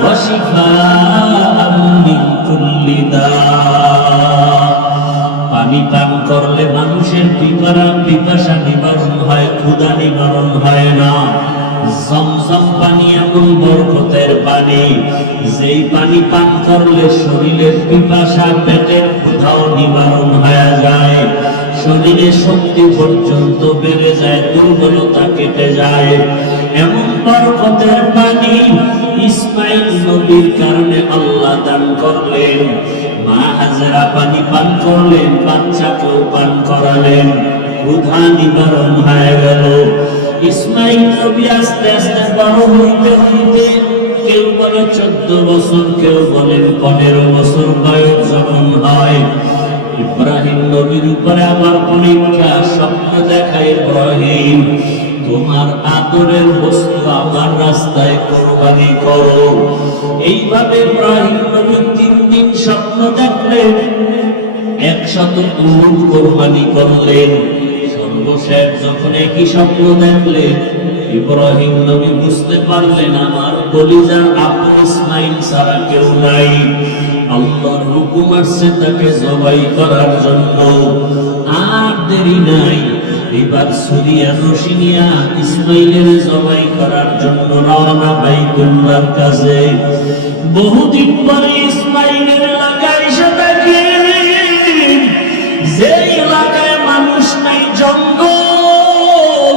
ওয়া শিফাআন মিন কুল্লি দা। পানি পান করলে মানুষের পিপাসা নিবারণ হয়, ক্ষুধা নিবারণ হয় না। জমজম পানি এমন বরকতের পানি, যেই পানি পান করলে শরীরের পিপাসা, পেটের ক্ষুধাও নিবারণ হয়ে যায়, শরীরের শক্তি পর্যন্ত বেড়ে যায়, দুর্বলতা কেটে যায়। এমন বরকতের পানি ইসমাইল নবীর কারণে আল্লাহ দান করলেন। মা হাজেরা পানি পান করলেন, বাচ্চাকেও পান করালেন, ক্ষুধা নিবারণ হয়ে গেল। ইসমাইল নবী আস্তে আস্তে বড় হইতে হইতে, কেউ বলে 14 বছর, কেউ বলেন 15 বছর বয়স যখন হয়, ইব্রাহিম নবীর উপরে আমার পরীক্ষা। স্বপ্ন দেখায়, ইব্রাহিম, তোমার আদরের বস্তু আমার রাস্তায় কোরবানি করো। এইভাবে ইব্রাহিম নবী 3 দিন স্বপ্ন দেখলেন, 100 উট কোরবানি করলেন। সর্বশেষ যখন একই স্বপ্ন দেখলেন, ইব্রাহিম নবী বুঝতে পারলেন, আমার কলিজার আপন ইসমাইল ছাড়া কেউ নাই। আল্লাহর হুকুম আসছে তাকে জবাই করার জন্য। আর দেরি নাই, এবার সুরিয়া রশিনিয়া ইসমাইলের জবাই করার জন্য রওনা বাইতুল্লাহর কাছে। বহুদিন পরে ইসমাইলের এলাকায় এসে দেখে যে এলাকায় মানুষ নাই, জঙ্গল,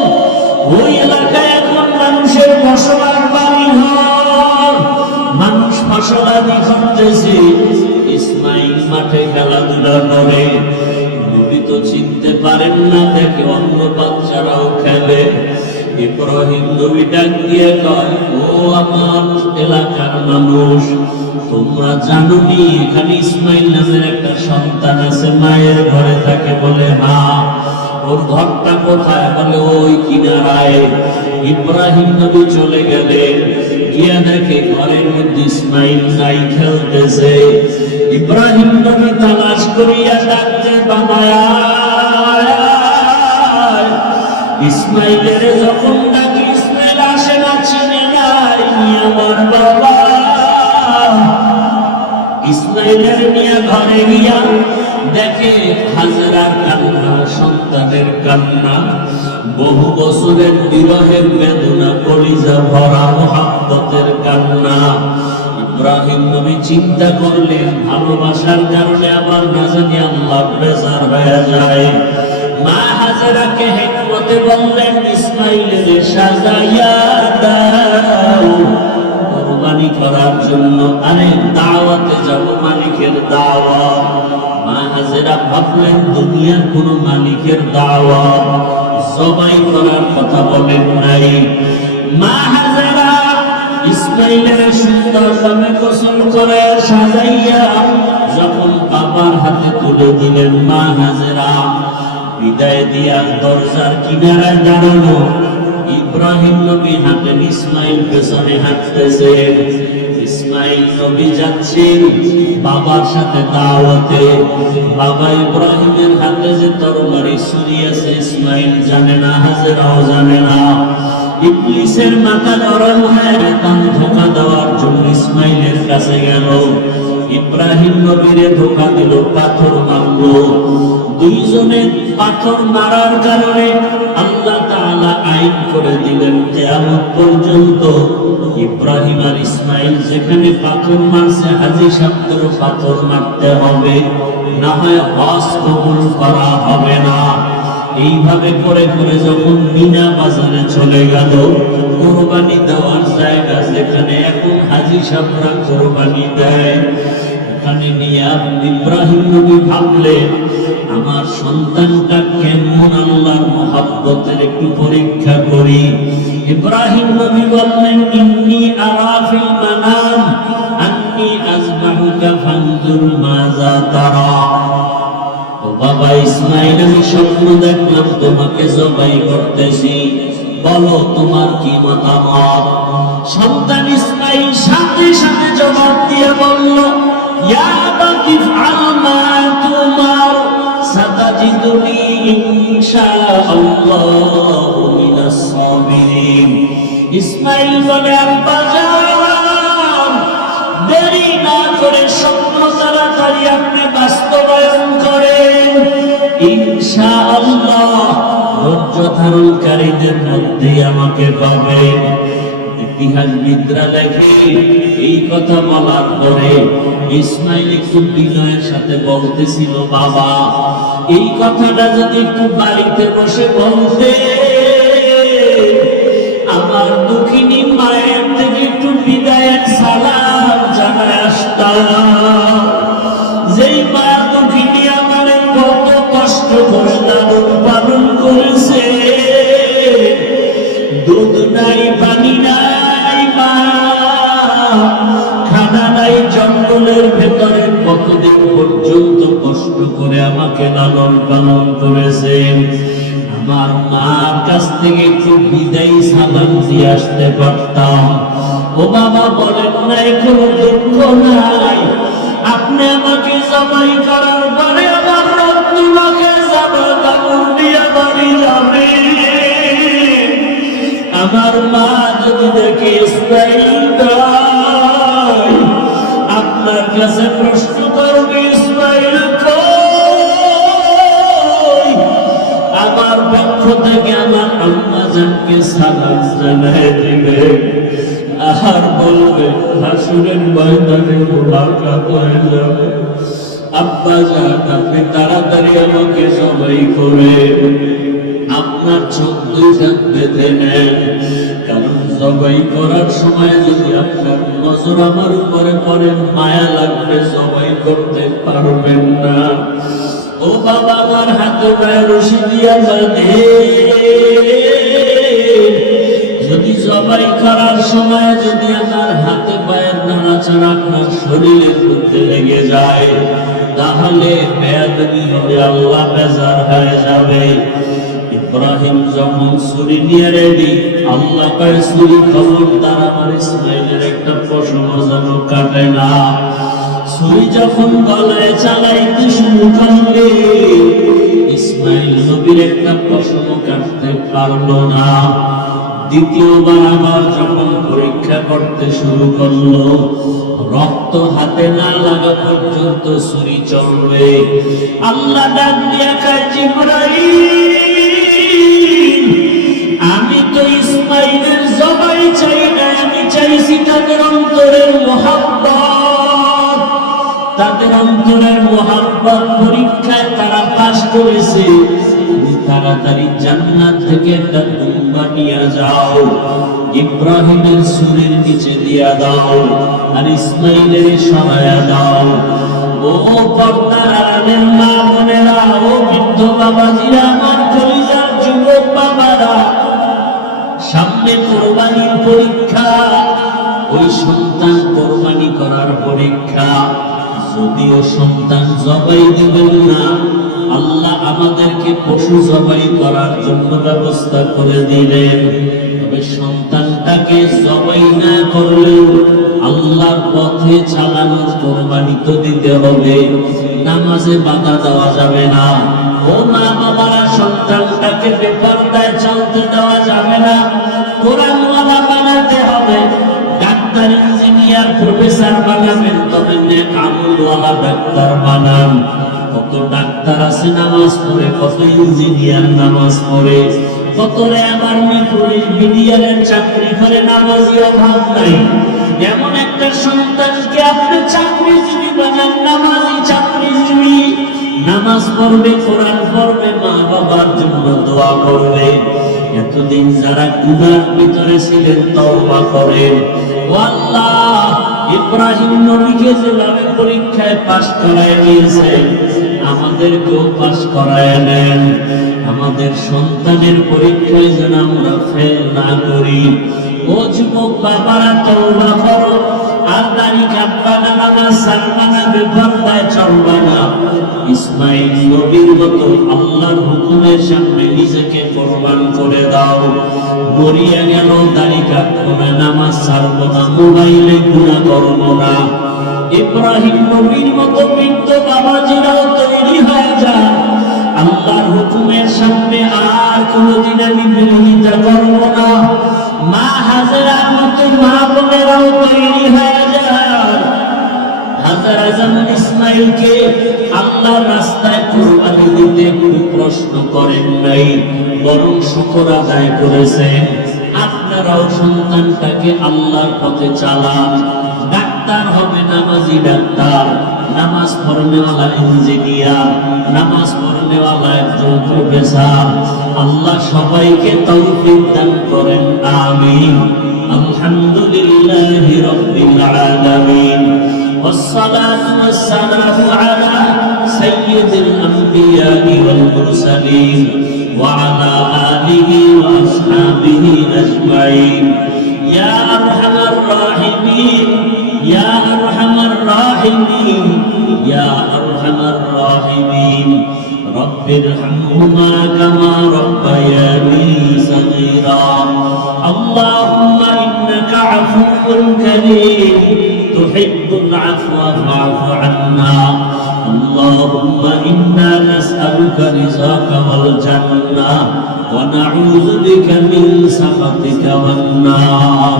ওই এলাকায় এখন মানুষের বসবাস বাড়ি ঘর, মানুষ ফসলাদি করতেছে। ইসমাইল মাঠে খেলাধুলা করে, নবী তো চিনতে পারেন না, দেখে অন্য বাচ্চারাও খেলে। ইব্রাহিম নবী ডাক দিয়ে কয়, ও আমার এলাকার মানুষ, তোমরা জানো নি এখানে ইসমাইল নামের একটা সন্তান আছে, মায়ের ঘরে থাকে? বলে হ্যাঁ। ওর ঘরটা কোথায়? বলে ওই কিনারায়। ইব্রাহিম নবী চলে গেলেন, গিয়া দেখে ঘরের মধ্যে ইসমাইল নাই, খেলতেছে। ইব্রাহিম নবী তালাশ করিয়া ডাকতে, বাবায়া ইসমাইলের যখন ডাকি ইসমাইল আসে না, চিনে নাই আমার বাবা। ইসমাইলের নিয়ে ঘরে গিয়া দেখে হাজেরার কান্না, সন্তানের কান্না, বহু বছরের বিরহের বেদনা, কলিজা ভরা মোহাব্বতের কান্না। ইব্রাহিম নবী চিন্তা করলেন, ভালোবাসার কারণে আবার না জানি আল্লাহ বেজার হয়ে যায়। মা হাজেরাকে হিকমতে বললেন, ইসমাইলের সাজাইয়া দাও কুরবানি করার জন্য। আরে দাওয়াতে যাব, মালিকের দাওয়াত। মা হাজেরা ভাবলেন দুনিয়ার কোন মালিকের দাওয়াত, জবাই করার কথা বলেন নাই। মা হাজেরা ইসমাইলের সুন্দরভাবে গোসল করে সাজাইয়া যখন বাবার হাতে তুলে দিলেন, মা হাজেরা বিদায় দিয়া দরজার কিনারায় দাঁড়ানো। ইব্রাহিম নবী হাঁটেন, ইসমাইল পেছনে হাঁটতেছেন। ইসমাইল নবী যাচ্ছেন বাবার সাথে দাওয়াতে। বাবা ইব্রাহিমের হাতে যে তরবারি ছুরি আছে ইসমাইল জানে না, হাজেরাও জানে না। ইবলিসের মাথা গরম হয়ে এখন ধোঁকা দেওয়ার জন্য ইসমাইলের কাছে গেল। ইব্রাহিম নবীরে ধোঁকা দিল, পাথর মারল। দুইজনে পাথর মারার কারণে আল্লাহ তাআলা আইন করে দিলেন কিয়ামত পর্যন্ত ইব্রাহিম আর ইসমাইল যেখানে পাথর মারছে, হাজী সাহেবদেরও পাথর মারতে হবে, না হয় হজ কবুল করা হবে না। এইভাবে করে করে যখন মিনা বাজারে চলে গেল, কোরবানি দেওয়ার জায়গা যেখানে এখন হাজী সাহেবরা কোরবানি দেয়, ওখানে নিয়ে ইব্রাহিম নবী ভাবলেন আমার সন্তানটা কেমন, আল্লাহর মহব্বতের একটু পরীক্ষা করি। ইব্রাহিম নবী বললেন, ইন্নী আরা ফিল মানাম আন্নী আযবাহুকা ফানজুর মাযা তারা। ও বাবা ইসমাইল, আমি স্বপ্ন দেখলাম তোমাকে জবাই করতেছি, বলো তোমার কি মতামত? সন্তান ইসমাইল সাথে সাথে জবাব দিয়ে বলল, ইয়া আবাতি ফাআল মা তুমার সাতাজিদুনি ইনশাআল্লাহু মিনাস সাবিরিন। ইসমাইল বলে, আব্বা জান, দেরি না করে স্বপ্ন তাড়াতাড়ি আপনি বাস্তবায়ন করেন, ইনশাআল্লাহ ধৈর্য ধারণকারীদের মধ্যে আমাকে পাবেন। ইতিহাসবিদরা লেখে এই কথা বলার পরে ইসমাইল একটু বিনয়ের সাথে বলতেছিল, বাবা এই কথাটা যদি একটু বাড়িতে বসে বলতে, আমার দুঃখিনী মায়ের থেকে একটু বিদায়ের সালাম জানায় আসতাম। যেই মা দুঃখিনী আমার কত কষ্ট করে লালন পালন করেছে, দুধ নাই, পানি নাই, মা খানা নাই, জঙ্গলের ভেতরে কতদিন পর্যন্ত কষ্ট করে আমাকে লালন পালন করেছেন। আমার মার কাছ থেকে একটু বিদায়ী সালাম দিয়ে আসতে পারতাম। ও বাবা বলেন নাই, কোনো দুঃখ নাই, আপনি আমাকে জবাই করার পরে আমার রক্ত মাখে যাবে, কাপড় দিয়ে বাড়ি যাবে। আমার মা যদি দেখে ইসমাইল নাই, আপনার কাছে প্রশ্ন করবে, ইসমাইল কই? আমার পক্ষ আপনাকে সালাম জানায় দিবে আর বলবে হাসুরের ময়দানে মুলাকাত হয়ে যাবে। আব্বা জান আপনি তাড়াতাড়ি আমাকে সবাই করে আপনার চোখ দুইটা বেঁধে নেন, কারণ সবাই করার সময় যদি আপনার নজর আমার উপরে পড়ে মায়া লাগবে, সবাই করতে পারবেন না। ও বাবা আমার হাতে পায়ে রশি দিয়া বাঁধে, যদি সবাই করার সময় যদি আমার হাতে পায়ের নাড়াচাড়া আপনার শরীরের মধ্যে লেগে যায়, তাহলে বেয়াদবি হবে, আল্লাহ বেজার হয়ে যাবে। ইব্রাহিম যখন ছুরি নিয়ে রেডি, আল্লাহ কয় ছুরি খবরদার আমার ইসমাইলের একটা পশম যেন কাটে না। ছুরি যখন গলায় চালাইতে শুরু করলে ইসমাইল নবীর একটা পশম কাটতে পারলো না। দ্বিতীয়বার আবার যখন পরীক্ষা করতে শুরু করলো, রক্ত হাতে না লাগা পর্যন্ত ছুরি চলবে। আল্লাহ ডাক দিয়া কয় জিবরাইল, আমি তো ইসমাইলের জবাই চাই না, আমি চাইছি তাদের অন্তরের মুহাব্বত। তাদের অন্তরের মুহাব্বত পরীক্ষায় তারা পাস করেছে, তাড়াতাড়ি জান্নাত থেকে একটা দুম্বা নিয়ে যাও, ইব্রাহিমের ছুরির নিচে দিয়া দাও আর ইসমাইলের সরায়া দাও। ও পর্দার আড়ালের মা বোনেরা, ও বৃদ্ধ বাবাজিরা, আমার কলিজার যুবক বাবারা, সামনে কোরবানির পরীক্ষা, ওই সন্তান কোরবানি করার পরীক্ষা। যদিও সন্তান জবাই দিবেন না, আল্লাহ আমাদেরকে পশু জবাই করার জন্য ব্যবস্থা করে দিলেন। তবে সন্তানটাকে জবাই না করলেও আল্লাহর পথে চালানোর কোরবানি তো দিতে হবে। নামাজে বাধা দেওয়া যাবে না। ও মা বাবারা, সন্তানটাকে বেপরদায় চলতে দেওয়া যাবে না, কোরআনওয়ালা বানাতে হবে। ডাক্তার, ইঞ্জিনিয়ার, প্রফেসর বানাবেন, তবে নেক আমলওয়ালা ডাক্তার বানান। কত ডাক্তার আছে নামাজ পড়ে, কত ইঞ্জিনিয়ার নামাজ পড়ে, কত আর্মি, পুলিশ, বিডিআরের চাকরি করে, নামাজি অভাব নাই। এমন একটা সন্তানকে আপনি চাকরিজীবী বানান, নামাজি চাকরিজীবী, নামাজ পড়বে, কোরআন পড়বে, মা বাবার জন্য দোয়া করবে। এতদিন যারা গুনার ভিতরে ছিলেন তওবা করেন। ও আল্লাহ, ইব্রাহিম নবীকে যেভাবে পরীক্ষায় পাস করায় নিয়েছেন, আমাদেরকেও পাস করায় নেন। আমাদের সন্তানের পরীক্ষায় যেন আমরা ফেল না করি। ও যুবক বাবারা, তওবা করো আর দাড়ি কাটবা না, নামাজ ছাড়বা না, বেপরদায় চলবা না। ইসমাইল নবীর মতো আল্লাহর হুকুমের সামনে নিজেকে কোরবান করে দাও। মরিয়া গেল, দাড়ি কাটবো না, নামাজ ছাড়বো না, মোবাইলে গুনাহ করবো না। ইব্রাহিম নবীর মতো বৃদ্ধ বাবাজিরাও তৈরি হয়ে যান। আল্লাহর হুকুমের সামনে আর কোনদিন আমি বিরোধিতা করবো না। মা হাজেরার মতো মা বোনেরাও তৈরি হয়ে যান। হাজেরা যেমন ইসমাইলকে আল্লাহর রাস্তায় কুরবানি দিতে কোনো প্রশ্ন করেন নাই, বরং শুকর আদায় করেছেন। আপনারাও সন্তানটাকে আল্লাহর পথে চালান। ডাক্তার হবে নামাজি ডাক্তার, নামাজ পড়নেওয়ালা ইঞ্জিনিয়ার, নামাজ পড়নেওয়ালা একজন প্রফেসর। আল্লাহ সবাইকে তৌফিক দান করেন, আমিন। আলহামদুলিল্লাহি রাব্বিল আলামিন, والصلاة والسلام على سيد الأنبياء والمرسلين وعلى آله وأصحابه أجمعين. يا أرحم الراحمين، يا أرحم الراحمين، يا أرحم الراحمين، رب ارحمهما كما ربياني صغيرا. اللهم إنك عفو كريم تحب العفو فاعف عنا. اللهم إنا نسألك رضاك والجنة ونعوذ بك من سخطك والنار.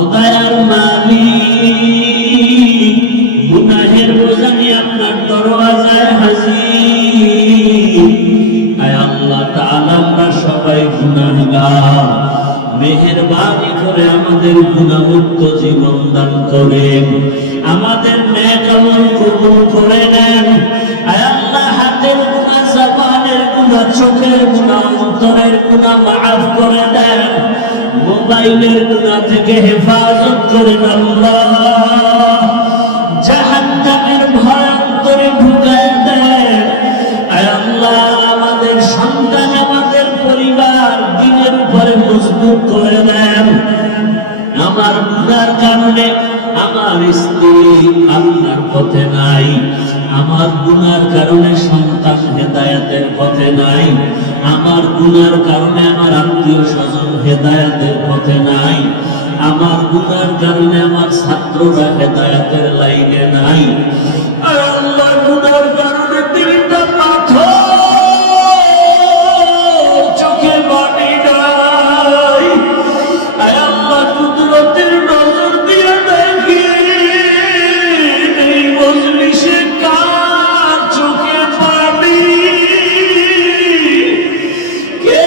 উদয়ার মালিক, গুনাহের বোঝা নিয়ে আপনার দরওয়াজায় হাজির। আয় আল্লাহ তাআলা, আমরা সবাই গুনাহগার। আমাদের গুনাহমুক্ত জীবন দান করেন, আমাদের নেক আমল কবুল করে নেন। আয় আল্লাহ, হাতের গুনাহ, জবানের গুনাহ, চোখের গুনাহ, অন্তরের গুনাহ মাফ করে দেন, মোবাইলের গুনাহ থেকে হেফাজত করেন আল্লাহ, জাহান্নামের ভয়ান্তরে ঢুকায় দেন। আয় আল্লাহ, আমাদের সন্তান, আমাদের পরিবার দ্বীনের উপরে মজবুত করে দেন। আমার গুনার কারণে আমার স্ত্রী আপনার পথে নাই, আমার গুনার কারণে সন্তান হেদায়েতের পথে নাই, আমার গুনার কারণে আমার আত্মীয় স্বজন হেদায়েতের পথে নাই, আমার গুনার কারণে আমার ছাত্ররা হেদায়েতের লাইনে নাই। আর আল্লাহ, গুনার কারণে তিনটা পাথর চোখে পানি নাই। আয় আল্লাহ, কুদরতের নজর দিয়ে দেখি এই মজলিসে কার চোখে পানি, কে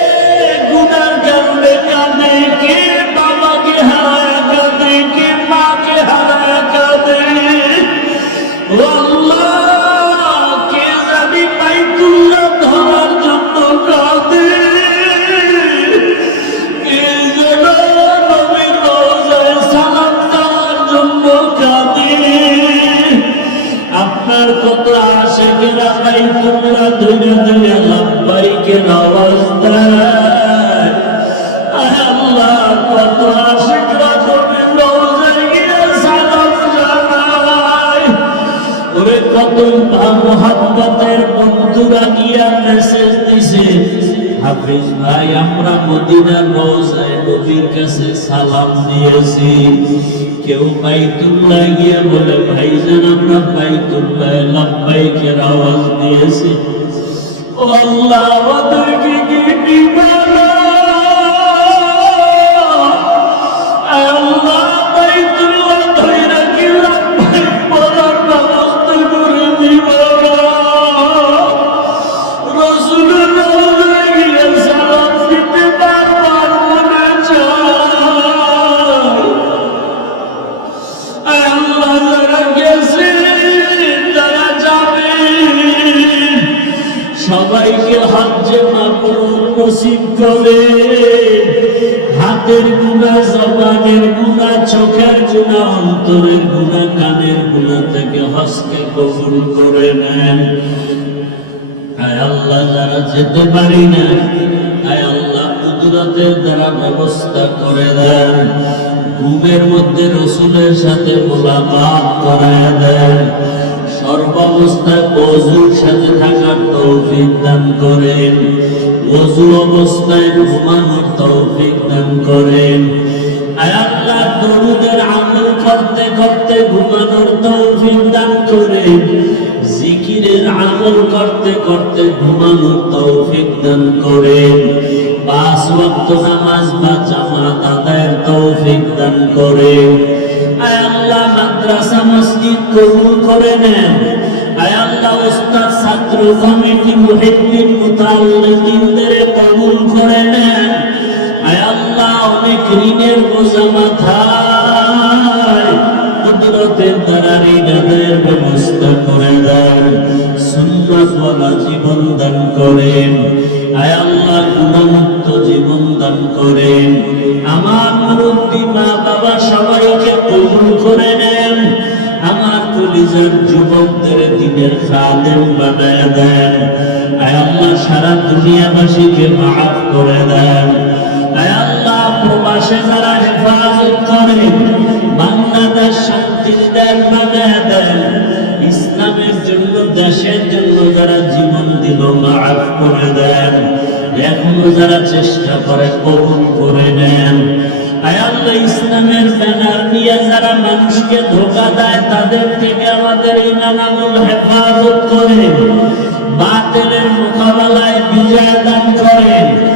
গুনার কারণে কাঁদে, কে বাবাকে হারায় কাঁদে, কে মাকে হারায় কাঁদে। ও আল্লাহ, কে জানি বাইতুল্লাহ ধরার জন্য কাঁদে, কে যেন নবীর রওজায় সালাম দেওয়ার জন্য কাঁদে। আপনার কত আশিকেরা বাইতুল্লাহ ধরে ধরে লাব্বাইকের আওয়াজ দেয়। আয় আল্লাহ, কত আশিকরা নবীর রওজায় গিয়ে সালাম জানায়। ওরে কত মুহাব্বতের বন্ধুরা গিয়া মেসেজ দিছে, হাফিজ ভাই, আমরা মদিনার রওজায় নবীর কাছে সালাম দিয়েছি। কেউ বাইতুল্লাহ গিয়ে বলে, ভাইজান, আমরা বাইতুল্লাহ লাব্বাইকের আওয়াজ দিয়েছি। ও আল্লাহ, আমাদেরকে কি দিবা না? আয় আল্লাহ, বাইতুল্লাহ ধইরা কি লাব্বাইক বলার ব্যবস্থা করে দিবা না? রাসূলের রওজায় গিয়ে সালাম দিতে বারবার মনে চায়। আয় আল্লাহ, যারা গেছে, যারা যাবে, সবাইকে হজ্জে মাবরুর নসিব করে। হাতের গুনাহ, জবানের গুনাহ, চোখের গুনাহ, অন্তরের গুনাহ, কানের গুনাহ থেকে হজকে কবুল করে নেন। আয় আল্লাহ, যারা যেতে পারি না, আয় আল্লাহ, কুদরতের দ্বারা ব্যবস্থা করে দেন। ঘুমের মধ্যে রাসূলের সাথে মুলাকাত করায় দেন। সর্বাবস্থায় ওযুর সাথে থাকার তৌফিক দান করেন। ওযু অবস্থায় ঘুমানোর তৌফিক দান করেন। আয় আল্লাহ, দরুদের আমল করতে করতে ঘুমানোর তৌফিক দান করেন। জিকিরের আমল করতে করতে ঘুমানোর তৌফিক দান করেন। 5 ওয়াক্ত নামাজ বা জামাত আদায়ের তৌফিক দান করেন। আয় আল্লাহ, মাদ্রাসা মসজিদ কবুল করে নেন। আয় আল্লাহ, উস্তাদ, ছাত্র কমিটি, মুহিদ্দিন, মুতাআল্লিমদের কবুল করে নেন। আয় আল্লাহ, অনেক ঋণের বোঝা মাথায়, কুদরতের দ্বারা ঋণ আদায়ের ব্যবস্থা করে দেন। সুন্নাতওয়ালা জীবন দান করেন। আয় আল্লাহ, গুনাহমুক্ত জীবন দান করেন। আমার মুরব্বী মা বাবা সবাইকে কবুল করে নেন। আমার কলিজার যুবকদের দ্বীনের খাদেম বানায় দেন। আয় আল্লাহ, সারা দুনিয়াবাসীকে মাফ করে দেন। আয় আল্লাহ, প্রবাসে যারা হেফাজত করেন, বাংলাদেশ শান্তির দেশ বানায় দেন। ইসলামের জন্য, দেশের জন্য যারা জীবন দিল, মাফ করে দেন। এখনো যারা চেষ্টা করে, কবুল করে নেন। আয় আল্লাহ, ইসলামের ব্যানার নিয়ে যারা মানুষকে ধোঁকা দেয়, তাদের থেকে আমাদের ঈমান আমল হেফাজত করেন। বাতিলের মোকাবেলায় বিজয় দান করেন।